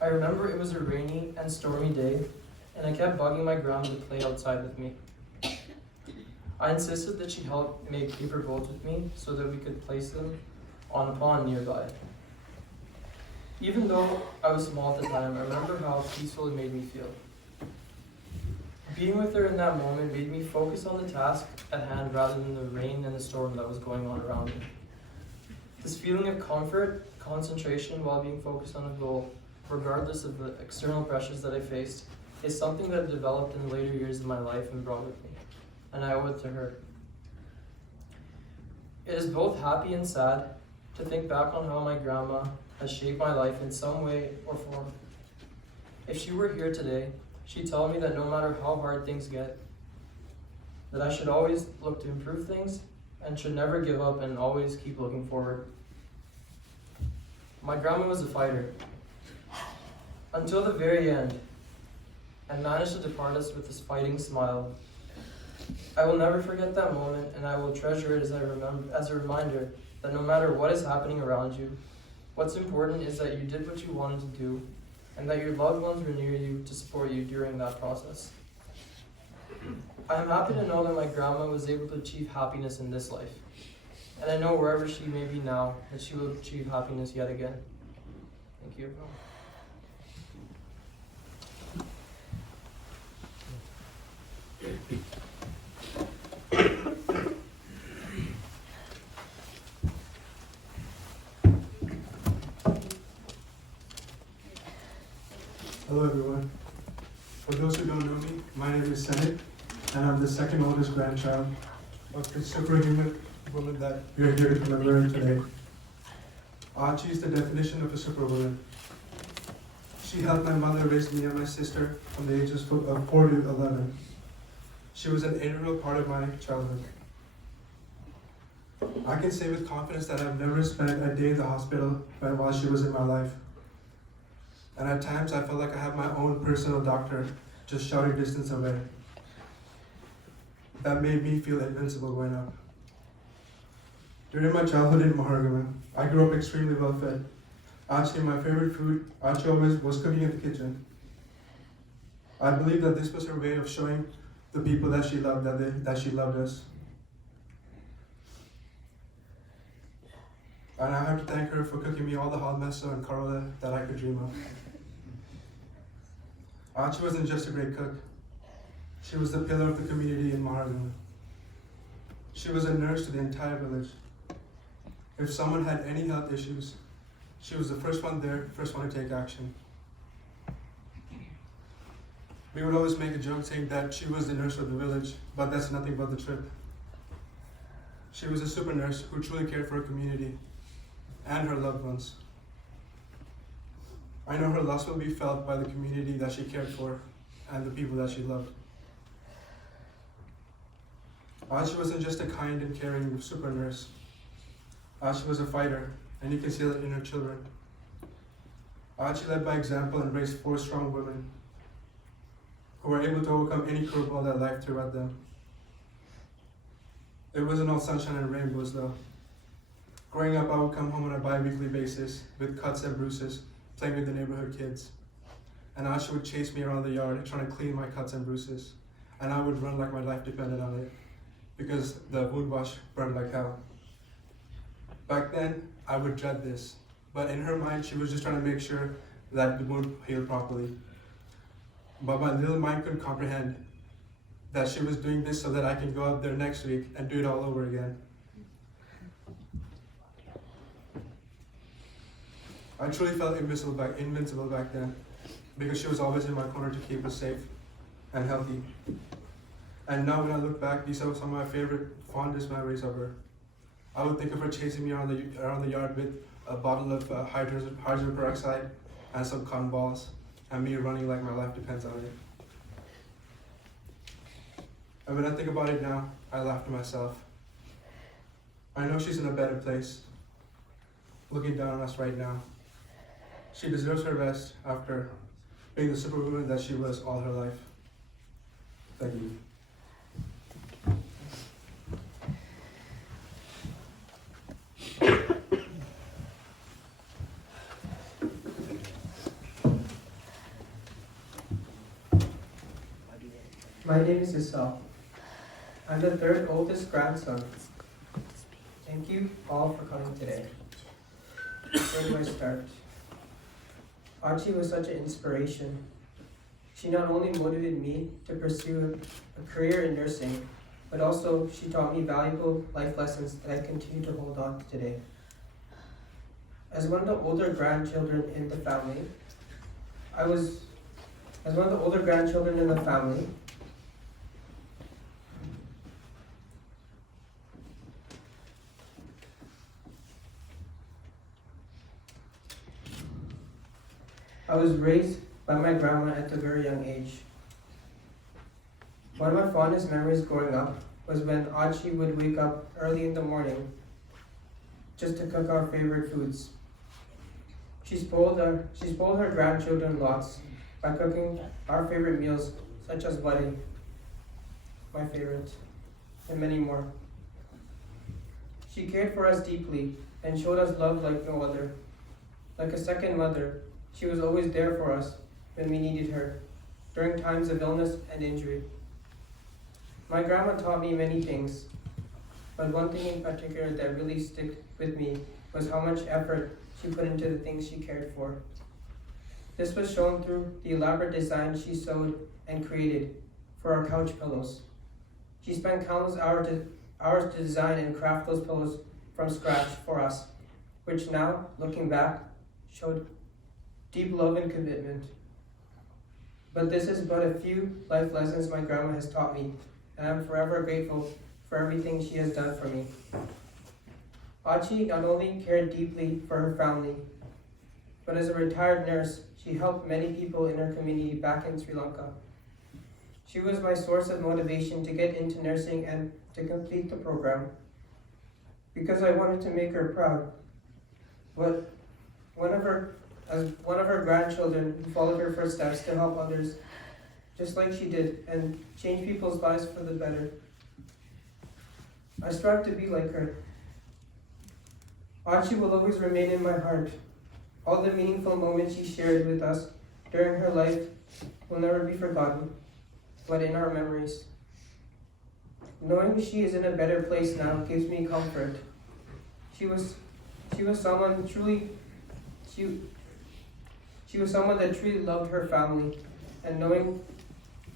I remember it was a rainy and stormy day, and I kept bugging my grandma to play outside with me. I insisted that she help make paper boats with me so that we could place them on a pond nearby. Even though I was small at the time, I remember how peaceful it made me feel. Being with her in that moment made me focus on the task at hand rather than the rain and the storm that was going on around me. This feeling of comfort, concentration while being focused on a goal, regardless of the external pressures that I faced, is something that developed in the later years of my life and brought with me, and I owe it to her. It is both happy and sad to think back on how my grandma has shaped my life in some way or form. If she were here today, she'd tell me that no matter how hard things get, that I should always look to improve things and should never give up and always keep looking forward. My grandma was a fighter until the very end and managed to depart us with this fighting smile. I will never forget that moment, and I will treasure it as a reminder that no matter what is happening around you, what's important is that you did what you wanted to do and that your loved ones were near you to support you during that process. I am happy to know that my grandma was able to achieve happiness in this life, and I know wherever she may be now, that she will achieve happiness yet again. Thank you. Hello everyone. For those who don't know me, my name is Senate, and I'm the second oldest grandchild of the superhuman woman that we are here to commemorate today. Archie is the definition of a superwoman. She helped my mother raise me and my sister from the ages of 4 to 11. She was an integral part of my childhood. I can say with confidence that I've never spent a day in the hospital while she was in my life. And at times I felt like I had my own personal doctor just shouting distance away. That made me feel invincible growing up. During my childhood in Mahargama, I grew up extremely well fed. Actually, my favorite food, Archie always was cooking in the kitchen. I believe that this was her way of showing the people that she loved, that she loved us. And I have to thank her for cooking me all the hot meso and karola that I could dream of. Archie wasn't just a great cook. She was the pillar of the community in Mahargama. She was a nurse to the entire village. If someone had any health issues, she was the first one there, first one to take action. We would always make a joke saying that she was the nurse of the village, but that's nothing but the truth. She was a super nurse who truly cared for her community and her loved ones. I know her loss will be felt by the community that she cared for and the people that she loved. Archie wasn't just a kind and caring super nurse. Archie was a fighter, and you can see that in her children. Archie led by example and raised 4 strong women who were able to overcome any curveball that life threw at them. It wasn't all sunshine and rainbows though. Growing up, I would come home on a bi-weekly basis with cuts and bruises, playing with the neighborhood kids. And Archie would chase me around the yard trying to clean my cuts and bruises, and I would run like my life depended on it. because the wound wash burned like hell. Back then, I would dread this, but in her mind, she was just trying to make sure that the wound healed properly. But my little mind couldn't comprehend that she was doing this so that I can go out there next week and do it all over again. I truly felt invincible back then, because she was always in my corner to keep us safe and healthy. And now when I look back, these are some of my favorite, fondest memories of her. I would think of her chasing me around the yard with a bottle of hydrogen peroxide and some cotton balls, and me running like my life depends on it. And when I think about it now, I laugh to myself. I know she's in a better place, looking down on us right now. She deserves her best after being the superwoman that she was all her life. Thank you. My name is Isal. I'm the third oldest grandson. Thank you all for coming today. Where do I start? Archie was such an inspiration. She not only motivated me to pursue a career in nursing, but also she taught me valuable life lessons that I continue to hold on to today. As one of the older grandchildren in the family, I was raised by my grandma at a very young age. One of my fondest memories growing up was when Archie would wake up early in the morning just to cook our favorite foods. She spoiled her grandchildren lots by cooking our favorite meals such as buddy, my favorite, and many more. She cared for us deeply and showed us love like no other. Like a second mother, she was always there for us when we needed her, during times of illness and injury. My grandma taught me many things, but one thing in particular that really stuck with me was how much effort she put into the things she cared for. This was shown through the elaborate designs she sewed and created for our couch pillows. She spent countless hours to design and craft those pillows from scratch for us, which now, looking back, showed deep love and commitment. But this is but a few life lessons my grandma has taught me, and I'm forever grateful for everything she has done for me. Archie not only cared deeply for her family, but as a retired nurse, she helped many people in her community back in Sri Lanka. She was my source of motivation to get into nursing and to complete the program, because I wanted to make her proud. But one of her grandchildren who followed her footsteps to help others, just like she did, and change people's lives for the better. I strive to be like her. Archie will always remain in my heart. All the meaningful moments she shared with us during her life will never be forgotten, but in our memories. Knowing she is in a better place now gives me comfort. She was someone that truly loved her family, and knowing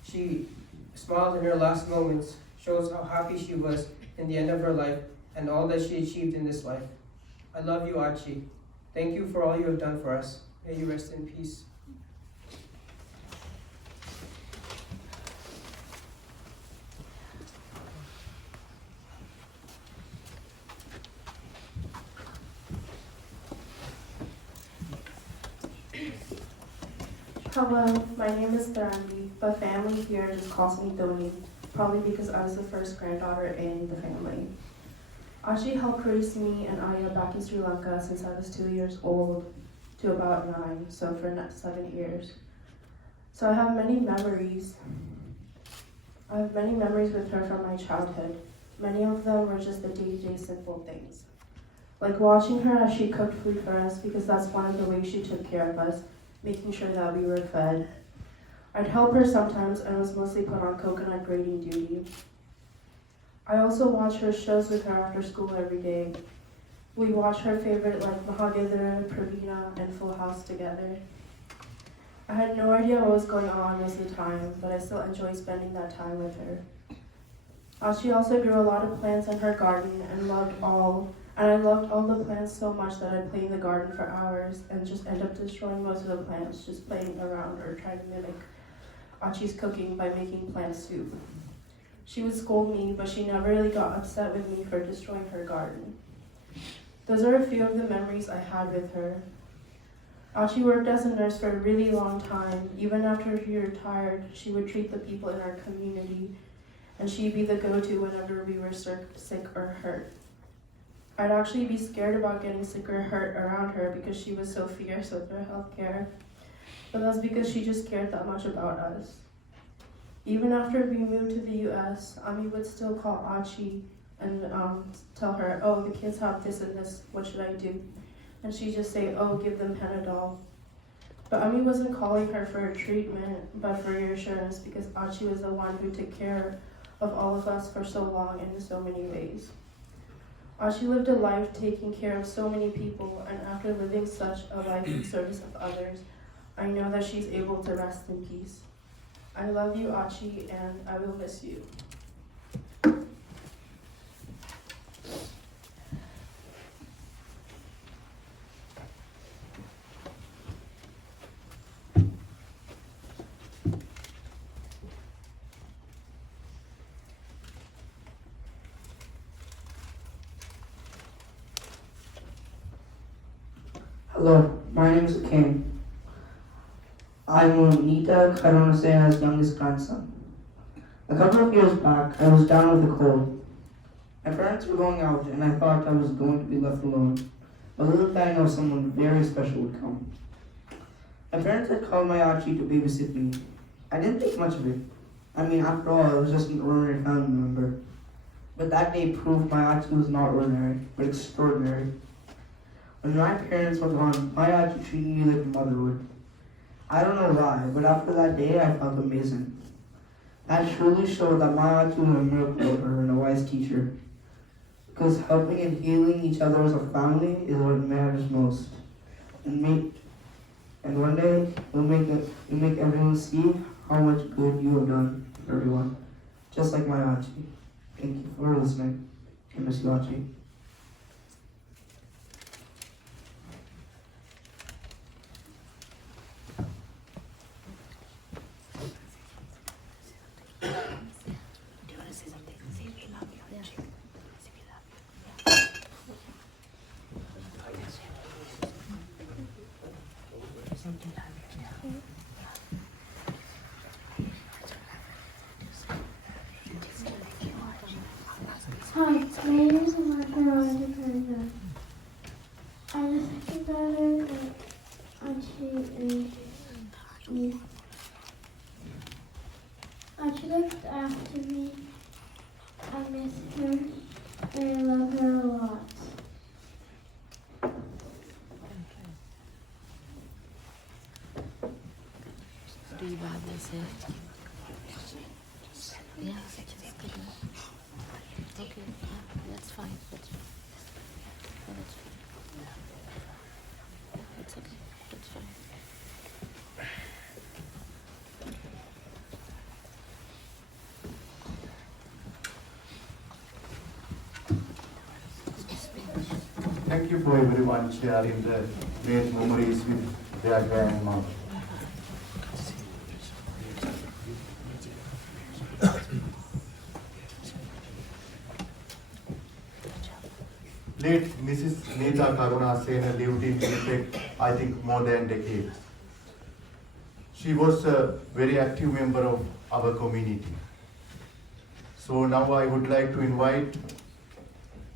she smiled in her last moments shows how happy she was in the end of her life and all that she achieved in this life. I love you, Archie. Thank you for all you have done for us. May you rest in peace. Hello, my name is Tharandi, but family here just calls me Tony, probably because I was the first granddaughter in the family. Ashi helped raise me and Aya back in Sri Lanka since I was 2 years old to about 9, so for 7 years. So I have many memories. With her from my childhood. Many of them were just the day-to-day simple things. Like watching her as she cooked food for us, because that's one of the ways she took care of us, making sure that we were fed. I'd help her sometimes and was mostly put on coconut grating duty. I also watch her shows with her after school every day. We watch her favorite like Mahagedra, Pravina, and Full House together. I had no idea what was going on most of the time, but I still enjoy spending that time with her. She also grew a lot of plants in her garden and I loved all the plants so much that I'd play in the garden for hours and just end up destroying most of the plants just playing around or trying to mimic Achi's cooking by making plant soup. She would scold me, but she never really got upset with me for destroying her garden. Those are a few of the memories I had with her. Achi worked as a nurse for a really long time. Even after she retired, she would treat the people in our community, and she'd be the go-to whenever we were sick or hurt. I'd actually be scared about getting sick or hurt around her because she was so fierce with her healthcare, but that's because she just cared that much about us. Even after we moved to the US, Ami would still call Achi and tell her, oh, the kids have this and this, what should I do? And she'd just say, oh, give them Panadol. But Ami wasn't calling her for a treatment, but for reassurance because Achi was the one who took care of all of us for so long and in so many ways. Achi lived a life taking care of so many people, and after living such a life in service of others, I know that she's able to rest in peace. I love you, Achi, and I will miss you. Hello, my name is King. I'm Neetha, Karunasena's youngest grandson. A couple of years back, I was down with a cold. My parents were going out and I thought I was going to be left alone. But little did I know someone very special would come. My parents had called my Achi to babysit me. I didn't think much of it. I mean, after all, I was just an ordinary family member. But that day proved my Achi was not ordinary, but extraordinary. When my parents were gone, my Achi treated me like a mother would. I don't know why, but after that day, I felt amazing. That truly showed that my Achi was a miracle worker and a wise teacher. Because helping and healing each other as a family is what matters most. And one day, you'll make everyone see how much good you have done for everyone. Just like my Achi. Thank you for listening. I miss you, Achi. Do you want to say something? Say we love you. Yeah. Say we love you. Something like Hi, my name is Amanda. I'm the second daughter of Auntie and me. Auntie looked after me. I miss her and I love her a lot. do you have this here? Yeah, that's good. Okay, yeah, that's fine. That's fine. Yeah, that's fine. It's okay. That's fine. Thank you for everyone sharing the great memories with their grandma. Late Mrs. Neetha Karunasena lived in Winnipeg, I think, more than decades. She was a very active member of our community. So now I would like to invite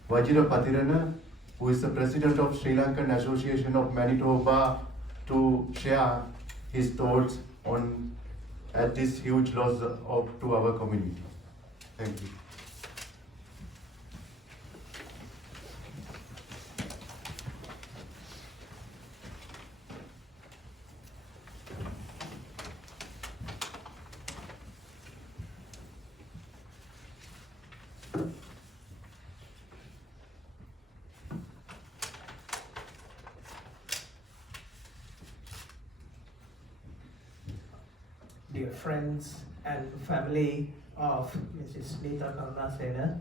Vajira Patirana, who is the president of Sri Lankan Association of Manitoba, to share his thoughts on at this huge loss to our community. Thank you. friends and family of Mrs. Neetha Karunasena.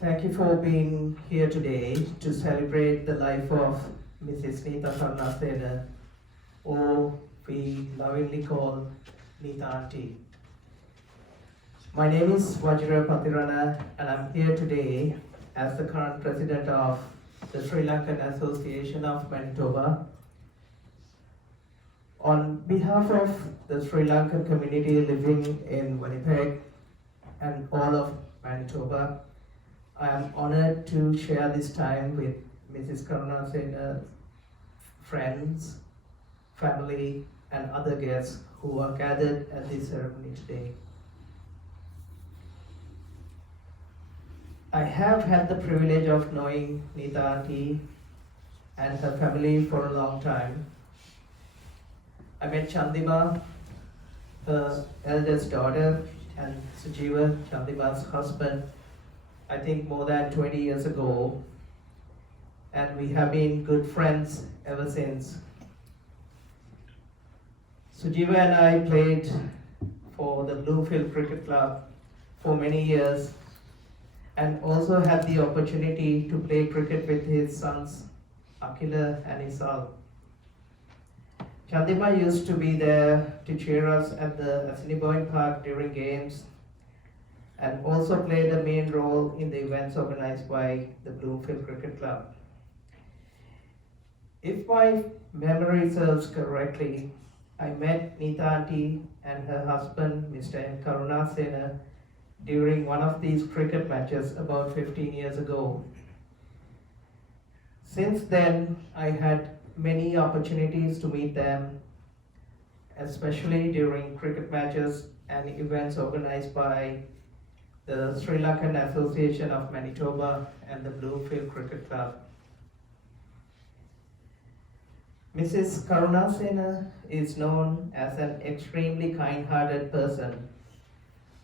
Thank you for being here today to celebrate the life of Mrs. Neetha Karunasena, or we lovingly call Neetha Auntie. My name is Vajra Patirana, and I'm here today as the current president of the Sri Lankan Association of Manitoba. On behalf of the Sri Lankan community living in Winnipeg and all of Manitoba, I am honored to share this time with Mrs. Karunasena's friends, family, and other guests who are gathered at this ceremony today. I have had the privilege of knowing Neetha Auntie and her family for a long time. I met Chandima, her eldest daughter, and Sujiva, Chandima's husband, I think more than 20 years ago, and we have been good friends ever since. Sujiva and I played for the Bluefield Cricket Club for many years, and also had the opportunity to play cricket with his sons Akila and Isal. Chandima used to be there to cheer us at the Assiniboine Park during games, and also played a main role in the events organized by the Bloomfield Cricket Club. If my memory serves correctly, I met Neetha Auntie and her husband, Mr. M. Karunasena, during one of these cricket matches about 15 years ago. Since then, I had many opportunities to meet them, especially during cricket matches and events organized by the Sri Lankan Association of Manitoba and the Bluefield Cricket Club. Mrs. Karunasena is known as an extremely kind-hearted person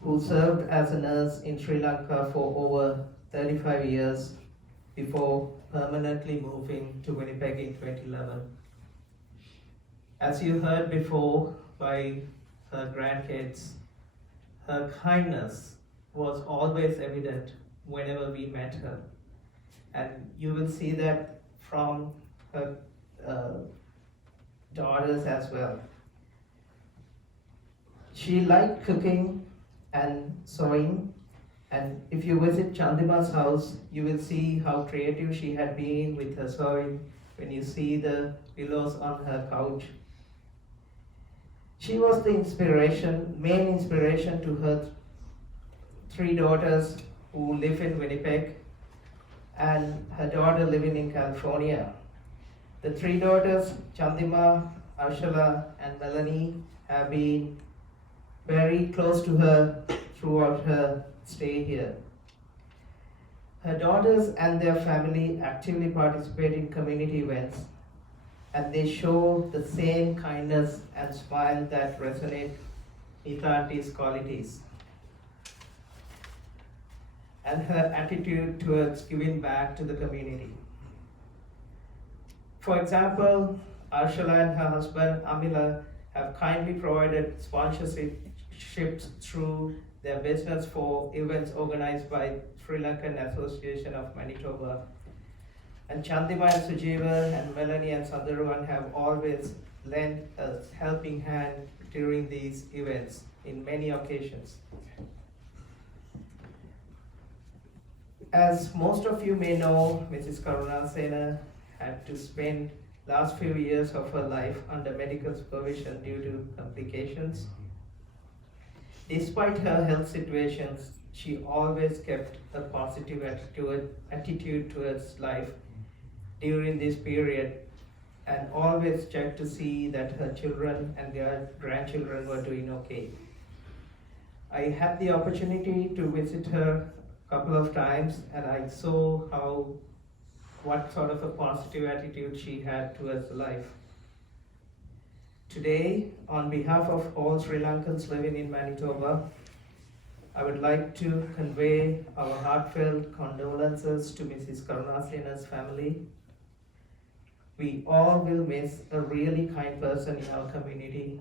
who served as a nurse in Sri Lanka for over 35 years before permanently moving to Winnipeg in 2011. As you heard before by her grandkids, her kindness was always evident whenever we met her. And you will see that from her daughters as well. She liked cooking and sewing, and if you visit Chandima's house, you will see how creative she had been with her sewing when you see the pillows on her couch. She was the main inspiration to her three daughters who live in Winnipeg and her daughter living in California. The three daughters, Chandima, Arshala, and Melanie, have been very close to her throughout her stay here. Her daughters and their family actively participate in community events, and they show the same kindness and smile that resonate Neetha Auntie's qualities, and her attitude towards giving back to the community. For example, Arshala and her husband Amila have kindly provided sponsorships through their business for events organized by Sri Lankan Association of Manitoba. And Chandima and Sujiva and Melanie and Sandaruan have always lent a helping hand during these events in many occasions. As most of you may know, Mrs. Karunasena had to spend last few years of her life under medical supervision due to complications. Despite her health situations, she always kept a positive attitude towards life during this period, and always checked to see that her children and their grandchildren were doing okay. I had the opportunity to visit her a couple of times, and I saw what sort of a positive attitude she had towards life. Today, on behalf of all Sri Lankans living in Manitoba, I would like to convey our heartfelt condolences to Mrs. Karunasena's family. We all will miss a really kind person in our community,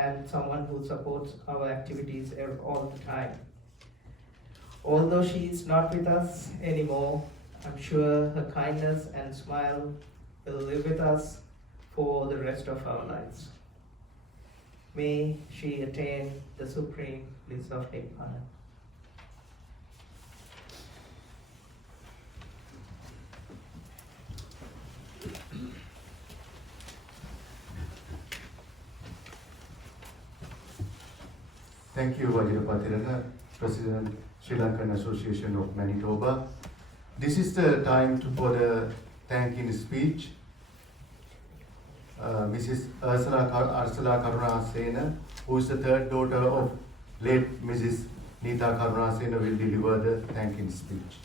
and someone who supports our activities all the time. Although she is not with us anymore, I'm sure her kindness and smile will live with us for the rest of our lives. May she attain the supreme bliss of Nibbana. Thank you, Vajrapatirana, President, Sri Lankan Association of Manitoba. This is the time for the thanking speech. Mrs. Ursula Karunasena, who is the third daughter of late Mrs. Neetha Karunasena, will deliver the thanking speech.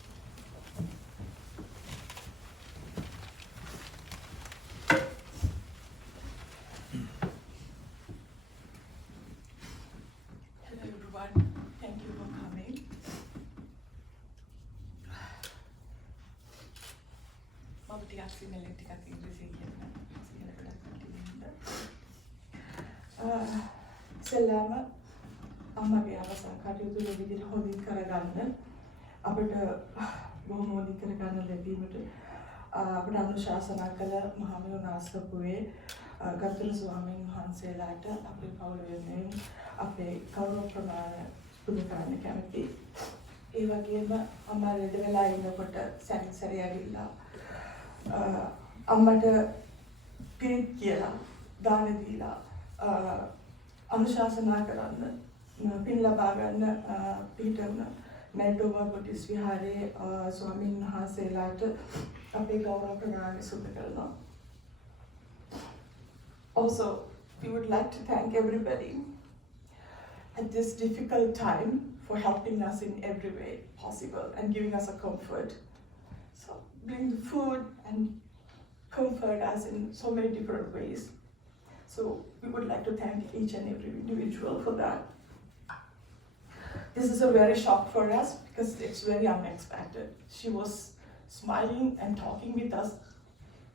Hello everyone, thank you for coming. මම ටිකක් සිංහලෙන් ටිකක් ඉංග්‍රීසියෙන් කියන්න. සිංහල ගොඩක් කටින් ඉස්සෙල්ලාම අම්මගේ අවසන් කටයුතු මේ විදිහට හොඳින් කරගන්න අපිට බොහොම හොඳින් කරගන්න ලැබීමට අපිට අනුශාසනා කළ මහමෙවුන ආශ්‍රපුවේ ගෞතම ස්වාමීන් වහන්සේලාට අපේ පවුල වෙනුවෙන් අපේ කෞරව ප්‍රමාණ පුදු කරන්න කැමතියි. ඒ වගේම අම්මා ලෙඩ වෙලා ඉන්නකොට සැරිසරේ ඇවිල්ලා අම්මට පිරිත් කියලා දාන දීලා අනුශාසනා කරන්න පින් ලබා ගන්න පිටුන මෙල්ටෝවා බුද්දිස් විහාරයේ ස්වාමීන් වහන්සේලාට අපේ ගෞරව ප්‍රණාමය සුදු කරනවා. Also, we would like to thank everybody at this difficult time for helping us in every way possible and giving us a comfort. So bring the food and comfort us in so many different ways. So we would like to thank each and every individual for that. This is a very shock for us because it's very unexpected. She was smiling and talking with us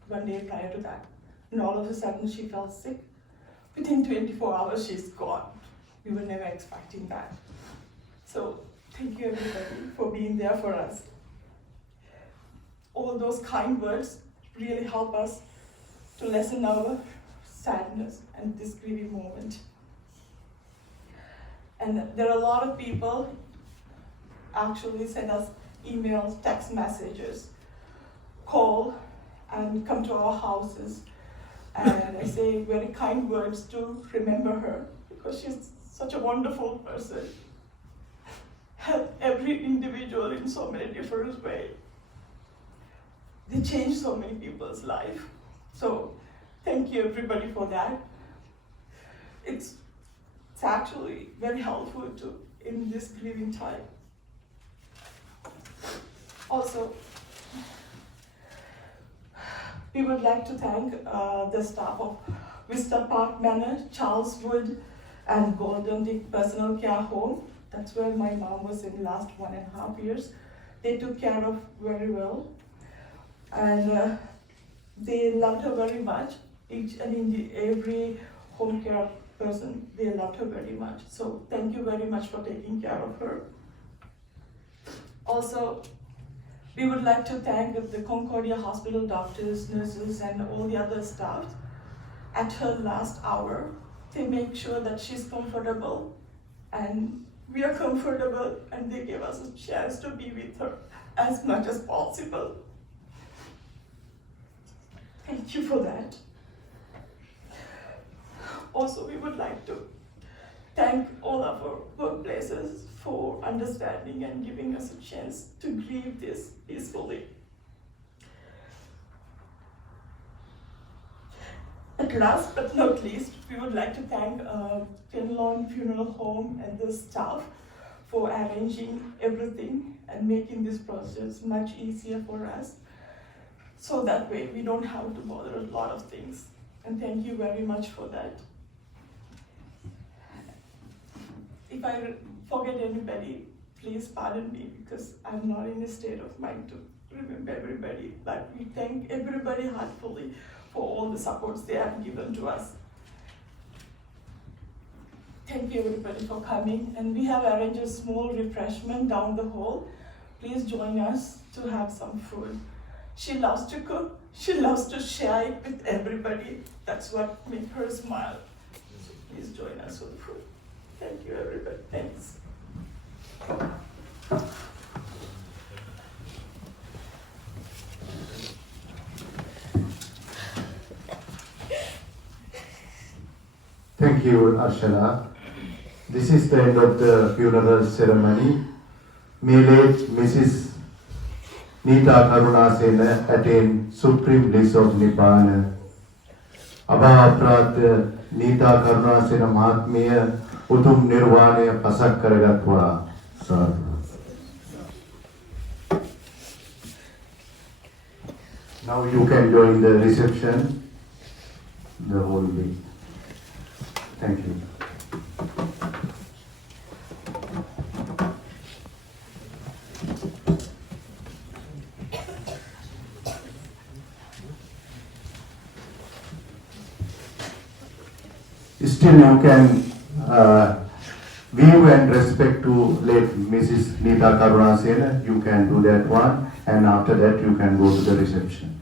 one day prior to that. And all of a sudden she fell sick. Within 24 hours she's gone. We were never expecting that. So thank you everybody for being there for us. All those kind words really help us to lessen our sadness and this grieving moment. And there are a lot of people actually send us emails, text messages, call and come to our houses. And I say very kind words to remember her because she's such a wonderful person. Helped every individual in so many different ways. They changed so many people's life. So thank you everybody for that. It's actually very helpful in this grieving time. Also, we would like to thank the staff of Vista Park Manor, Charles Wood, and Golden Dick Personal Care Home. That's where my mom was in the last 1.5 years. They took care of very well. And they loved her very much. Each and every home care person, they loved her very much. So thank you very much for taking care of her. Also, we would like to thank the Concordia Hospital doctors, nurses, and all the other staff. At her last hour, they make sure that she's comfortable, and we are comfortable, and they give us a chance to be with her as much as possible. Thank you for that. Also, we would like to thank all of our workplaces for understanding and giving us a chance to grieve this peacefully. At last but not least, we would like to thank Finlawn Funeral Home and the staff for arranging everything and making this process much easier for us. So that way we don't have to bother a lot of things. And thank you very much for that. If I forget anybody, please pardon me because I'm not in a state of mind to remember everybody. But we thank everybody heartfully for all the supports they have given to us. thank you everybody for coming. And we have arranged a small refreshment down the hall. Please join us to have some food. She loves to cook. She loves to share it with everybody. That's what makes her smile. So please join us for the food. Thank you everybody. Thanks. Thank you, Arshana. This is the end of the funeral ceremony. May late Mrs. Neetha Karunasena attain supreme bliss of Nibbana. Abha Neetha Karunasena Mahatmya Utum Nirvane Pasak Karagatva. Sir. Now you can join the reception, the whole day. Thank you. Still you can view and respect to late Mrs. Neetha Karunasena. You can do that one, and after that you can go to the reception.